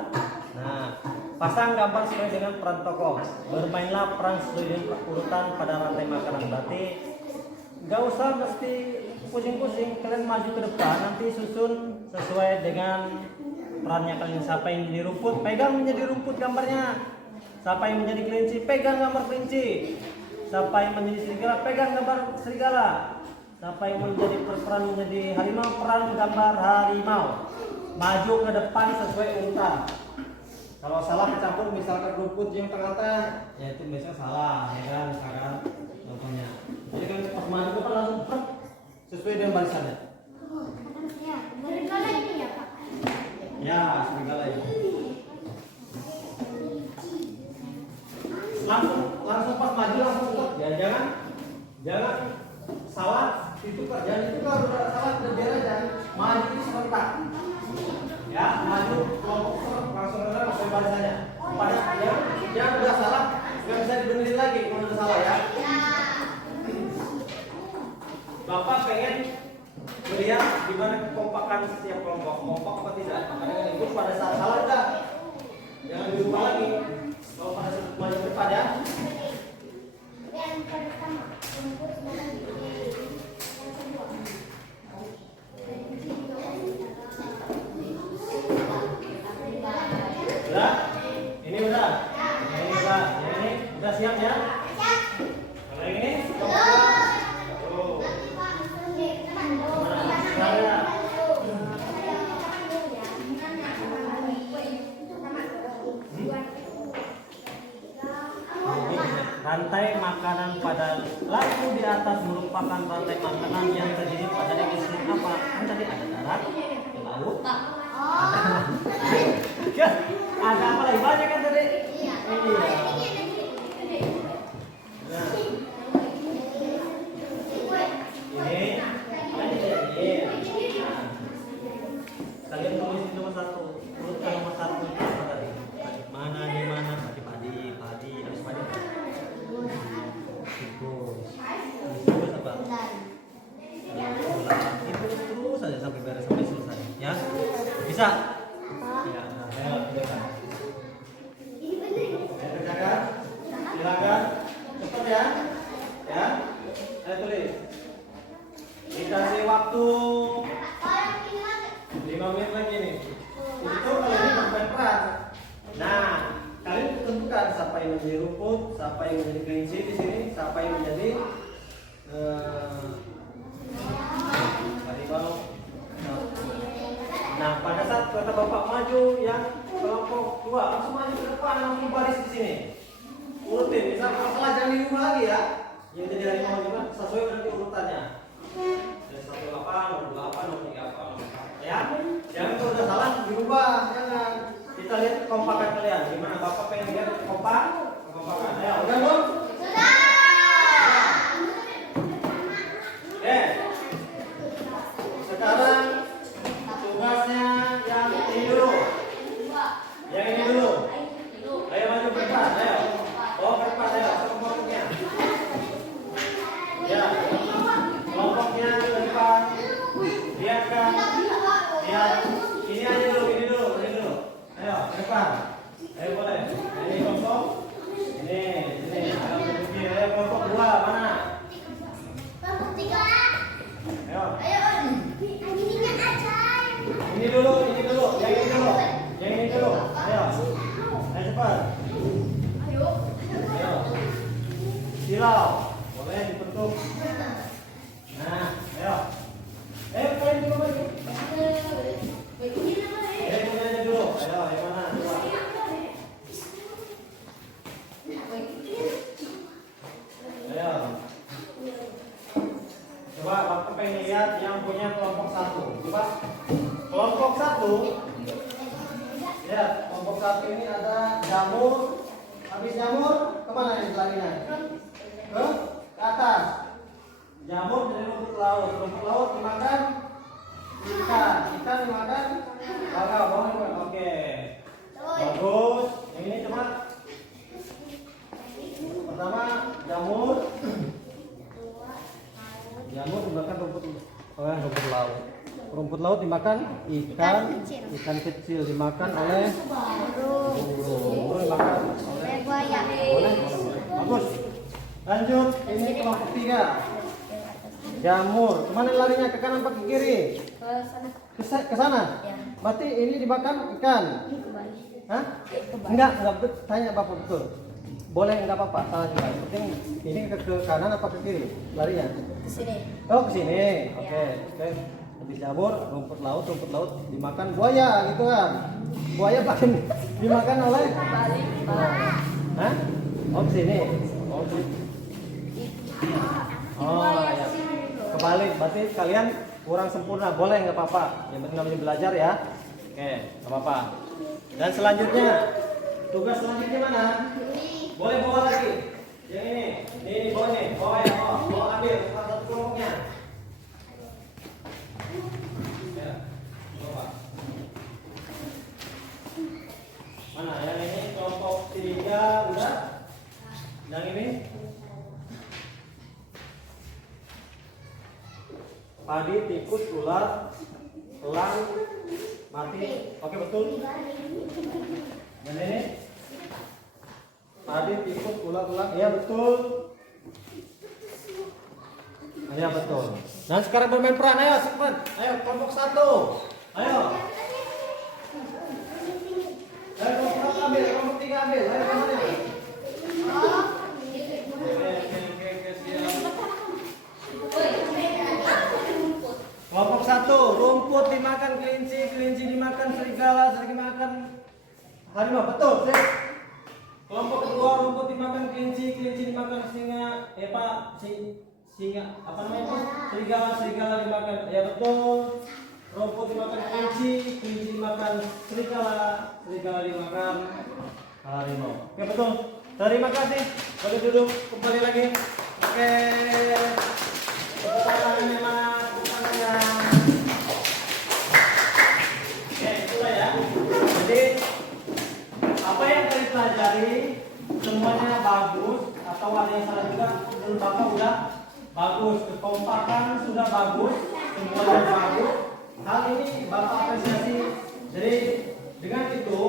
Nah, pasang gambar sesuai dengan peran tokoh. Bermainlah peran sesuai dengan urutan pada rantai makanan. Berarti nggak usah mesti pusing-pusing, kalian maju ke depan, nanti susun sesuai dengan perannya kalian. Siapa yang menjadi rumput, pegang menjadi rumput gambarnya. Siapa yang menjadi kelinci, pegang gambar kelinci. Siapa yang menjadi serigala, pegang gambar serigala. Siapa yang menjadi peran menjadi harimau, peran gambar harimau. Maju ke depan sesuai urutan. Kalau salah kecampur misalkan rumput yang tengah-tengah, ya itu biasanya salah, ya kan, misalkan contohnya. Jadi kan pas maju ke depan langsung sesuai dengan barisannya. Ya, serigala ini. Langsung pas maju langsung tukar. Ya jangan salah ditukar. Jangan ditukar, udah salah udah biar aja. Maju itu serentak. Ya, maju kelompok langsung sesuai barisannya. Pada yang udah salah nggak bisa dibenerin lagi kalau udah salah ya. Bapak pengen melihat gimana kekompakan setiap kelompok, kompak apa tidak. Makanya ikut pada saat salah udah jangan dilupa lagi. Kalau pada saat maju depan ya. Udah? Ini udah? Ini udah? Ini udah siap ya? Kalau yang ini? rantai makanan pada lampu di atas merupakan rantai makanan yang terdiri pada ekosistem apa? Kan tadi ada darat, laut, ya, ada apa lagi? Banyak kan tadi? Iya. Nah, kalian tulis di nomor 1. Urutkan nomor 1 itu apa tadi? Mana di mana? Padi, habis padi. Tikus apa? Itu terus saja sampai beres sampai selesai, ya. Bisa? Ya, ayo kerjakan. Kerjakan. Silakan. Cepat ya. Ya. Ayo tulis. Dikasih waktu 5 menit lagi nih. Itu kalau ini bermain peran. Nah, kalian tentukan siapa yang menjadi rumput, siapa yang menjadi kelinci di sini, siapa yang menjadi harimau. Nah, pada saat kata bapak maju yang kelompok 2 langsung maju ke depan, langsung baris di sini. Urutin, misal kalau salah jangan diubah lagi ya. Yang jadi harimau juga sesuai nanti urutannya. Dari 1 apa, nomor 2 apa, nomor 3 apa, nomor 4. Ya, jangan kalau udah salah dirubah, jangan. Kita lihat kompakan kalian. Gimana bapak pengen lihat kompakan? Ayo, udah belum? Sudah. Sekarang tugasnya yang ini dulu. Yang ini dulu. Ayo maju ke depan, ayo. Oh, ke depan, ayo. Kelompoknya. Ya. Kelompoknya ke depan. Lihat kan. Lihat. Ini aja dulu, ini dulu. Ayo, ke depan. Ayo boleh. Ini kelompok. Ini. Ayo kelompok 2 mana? Kelompok 3. Ayo. Ininya aja. Ini dulu, yang ini dulu. Ayo cepat. Ayo. Silau, boleh dibentuk. Nah, ayo. Kalian dulu maju. Kalian aja dulu. Ayo, yang mana? Coba. Ayo. Coba waktu pengen lihat yang punya kelompok 1. Coba. Kelompok 1. Lihat, kelompok 1 ini ada jamur. Habis jamur, kemana ini larinya? Ke atas. Jamur dari rumput laut. Rumput laut dimakan ikan. Ikan dimakan bawang. Oke. Bagus. Yang ini coba. Pertama, jamur. Jamur dimakan rumput laut. Rumput laut dimakan ikan kecil dimakan oleh burung dimakan oleh Buaya. boleh. Bagus. Lanjut, ini kelompok 3. Jamur, kemana larinya? Ke kanan apa ke kiri? Ke sana. Berarti ini dimakan ikan. Hah? Enggak betul. Tanya bapak betul. Boleh enggak apa-apa, salah juga. Yang penting ini ke kanan apa ke kiri larinya? Ke sini. Oh, ke sini. Oke. Habis jamur, rumput laut dimakan buaya gitu kan. Buaya pakai dimakan oleh Balik. hah? Oh, ke sini. Oh, ya. Kebalik. Berarti kalian kurang sempurna. Boleh enggak apa-apa. Yang penting namanya belajar ya. Oke, enggak apa-apa. Dan selanjutnya, tugas selanjutnya mana? Boleh bawa lagi. Yang ini. Ini bawa nih. Bawa ya. Bawa ambil satu kelompoknya. Ya. Bawa. Mana? Yang ini kelompok 3 udah. Yang ini padi, tikus, ular, elang, mati. Oke, betul. Dan ini padi, tikus, ular, elang. Iya, betul. Iya, betul. Nah, sekarang bermain peran. Ayo, cepat. Ayo, kelompok 1. Ayo. Ayo, kelompok 1 ambil, kelompok 3 ambil. Ayo, kemana? Kelompok 1, rumput dimakan kelinci, kelinci dimakan serigala, serigala dimakan harimau. Betul, sip. Kelompok 2, rumput dimakan kelinci, kelinci dimakan Pak singa apa namanya itu? Serigala dimakan. Ya betul. Rumput dimakan kelinci dimakan serigala dimakan harimau. Oke betul. Terima kasih. Boleh duduk kembali lagi. Oke. Tepuk tangannya mana? Tepuk tangannya. Oke itulah ya. Jadi apa yang kalian pelajari semuanya bagus atau ada yang salah juga? Menurut Bapak udah bagus, kekompakan sudah bagus, semuanya bagus. Hal ini Bapak apresiasi. Jadi dengan itu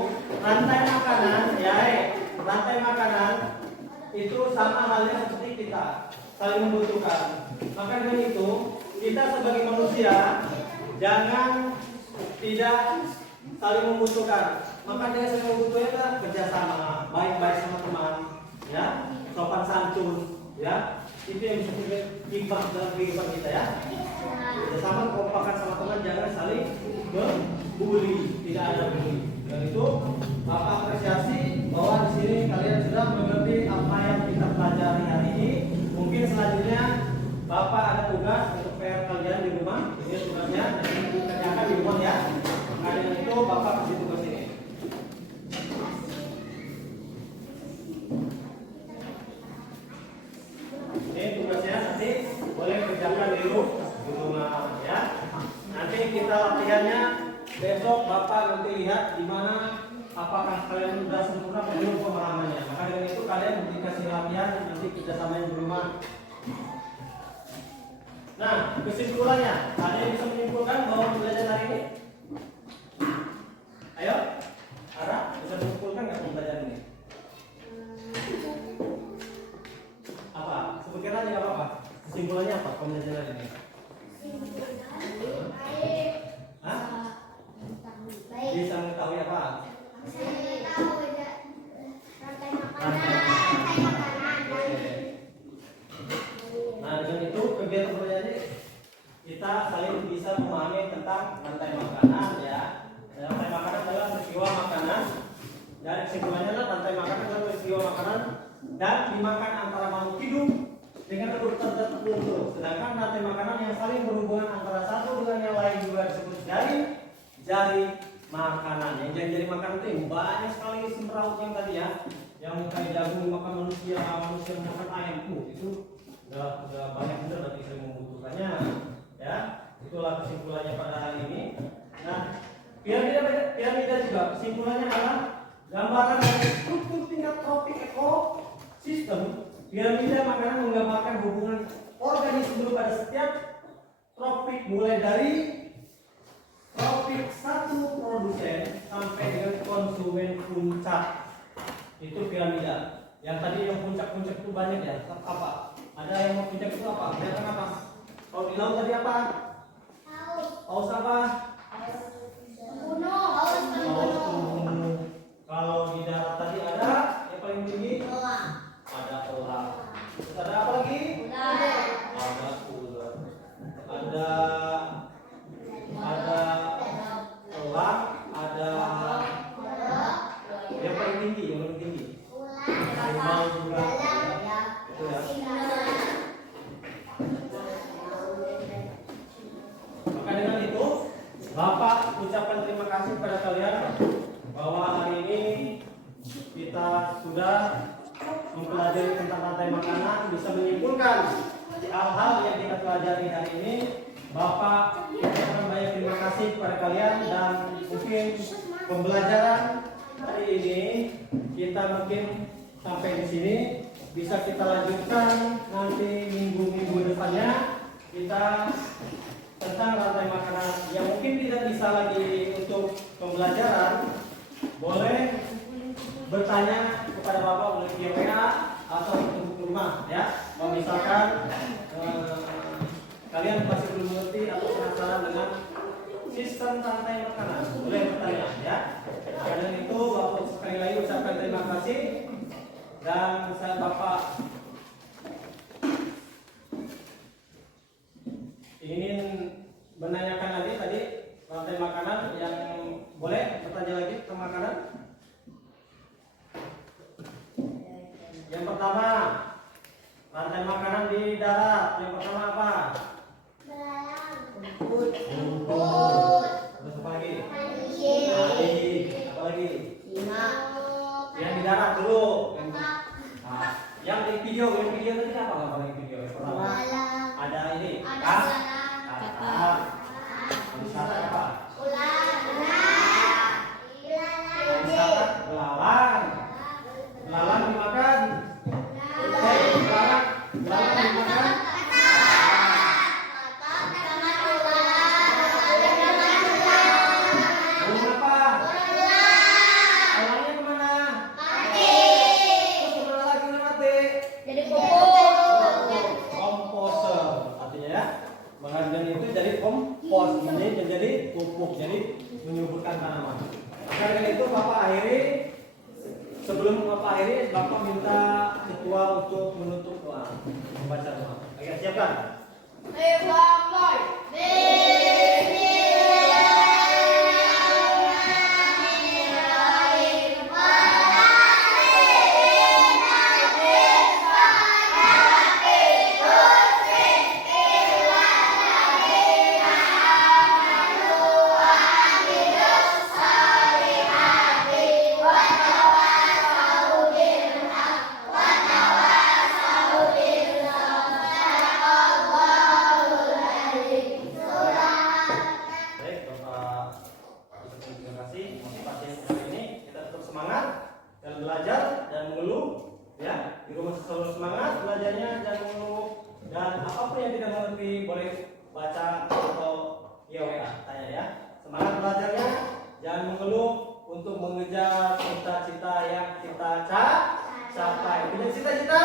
rantai makanan rantai makanan itu sama halnya seperti kita saling membutuhkan. Maka dengan itu kita sebagai manusia jangan tidak saling membutuhkan. Maka dengan saling membutuhkan kita kerjasama, baik-baik sama teman, ya, sopan santun, ya. Itu yang bisa kita hikmah dalam kehidupan kita ya. Bersama kompakan sama teman, jangan saling membuli, tidak ada bully. Dan itu Bapak apresiasi bahwa di sini kalian sudah mengerti apa yang kita pelajari hari ini. Mungkin selanjutnya Bapak ada tugas untuk PR kalian di rumah. Ini tugasnya dan ini dikerjakan di rumah ya. Maka dengan itu Bapak kasih tugas ini. Ini tugasnya nanti boleh kerjakan di rumah ya. Nanti kita latihannya besok. Bapak nanti lihat di mana apakah kalian sudah sempurna belum pemahamannya. Maka dengan itu kalian dikasih latihan nanti kita samain di rumah. Nah, kesimpulannya, ada yang bisa menyimpulkan bahwa pembelajaran hari ini? Ayo, Ara, bisa menyimpulkan nggak pembelajaran ini? Apa? Sebutkan aja nggak apa-apa. Kesimpulannya apa pembelajaran hari ini? Hah? Bisa mengetahui apa? Nah, dengan itu kegiatan pembelajaran ini kita saling bisa memahami tentang rantai makanan ya. Rantai makanan adalah peristiwa makanan dan kesimpulannya adalah rantai makanan adalah peristiwa makanan dan dimakan antara makhluk hidup dengan urutan tertentu. Sedangkan rantai makanan yang saling berhubungan antara satu dengan yang lain juga disebut jari makanan. Yang jari makanan itu yang banyak sekali semraut yang tadi ya, yang kayak jagung makan manusia makan ayam itu udah banyak benar nanti saya membutuhkannya ya. Itulah kesimpulannya pada hari ini. Nah, piramida juga kesimpulannya adalah gambaran dari struktur tingkat tropik ekosistem. Piramida makanan menggambarkan hubungan organisme pada setiap tropik, mulai dari tropik satu produsen sampai dengan konsumen puncak. Itu piramida. Yang tadi yang puncak-puncak itu banyak ya. Apa? Ada yang mau puncak itu apa? Kelihatan apa? Kalau di laut tadi apa? Paus apa? Gunung. Kalau di darat tadi ada yang paling tinggi? Ada elang. Terus ada apa lagi? Ada ular. Ada elang, ada yang paling tinggi. Harimau juga. Itu ya. Maka dengan itu Bapak ucapkan terima kasih kepada kalian bahwa hari ini kita sudah mempelajari tentang rantai makanan, bisa menyimpulkan hal-hal yang kita pelajari hari ini. Bapak ucapkan banyak terima kasih kepada kalian dan mungkin pembelajaran hari ini kita mungkin sampai di sini, bisa kita lanjutkan nanti minggu-minggu depannya kita tentang rantai makanan yang mungkin tidak bisa lagi untuk pembelajaran. Boleh bertanya kepada Bapak melalui via WA atau untuk rumah ya. Kalau misalkan kalian masih belum mengerti atau penasaran dengan sistem rantai makanan, boleh bertanya ya. Karena itu Bapak sekali lagi ucapkan terima kasih dan saya Bapak ingin menanyakan lagi tadi rantai makanan yang boleh bertanya lagi ke makanan. Yang pertama, rantai makanan video tadi apa ngapalin video? Pertama Dalam. ada ini Ada kata. kata. Habis kata apa? Ular. Habis kata belalang. Belalang dimakan. Belalang dimakan. Burung apa? Belangnya kemana? Terus kemana lagi nih mati? Jadi pupuk. Komposer artinya ya, menghasilkan itu jadi kompos, menjadi pupuk, jadi menyuburkan tanaman. Maka dengan itu Bapak akhiri, sebelum Bapak akhiri, Bapak minta ketua untuk menutup doa, membaca doa. Oke, siapkan. Baik, Bapak terima kasih motivasi yang hari ini. Kita tetap semangat dalam belajar dan mengeluh, ya. Di rumah selalu semangat belajarnya, jangan mengeluh, dan apapun yang tidak mengerti boleh baca atau via WA tanya ya. Semangat belajarnya, jangan mengeluh untuk mengejar cita-cita yang kita capai. Punya cita-cita?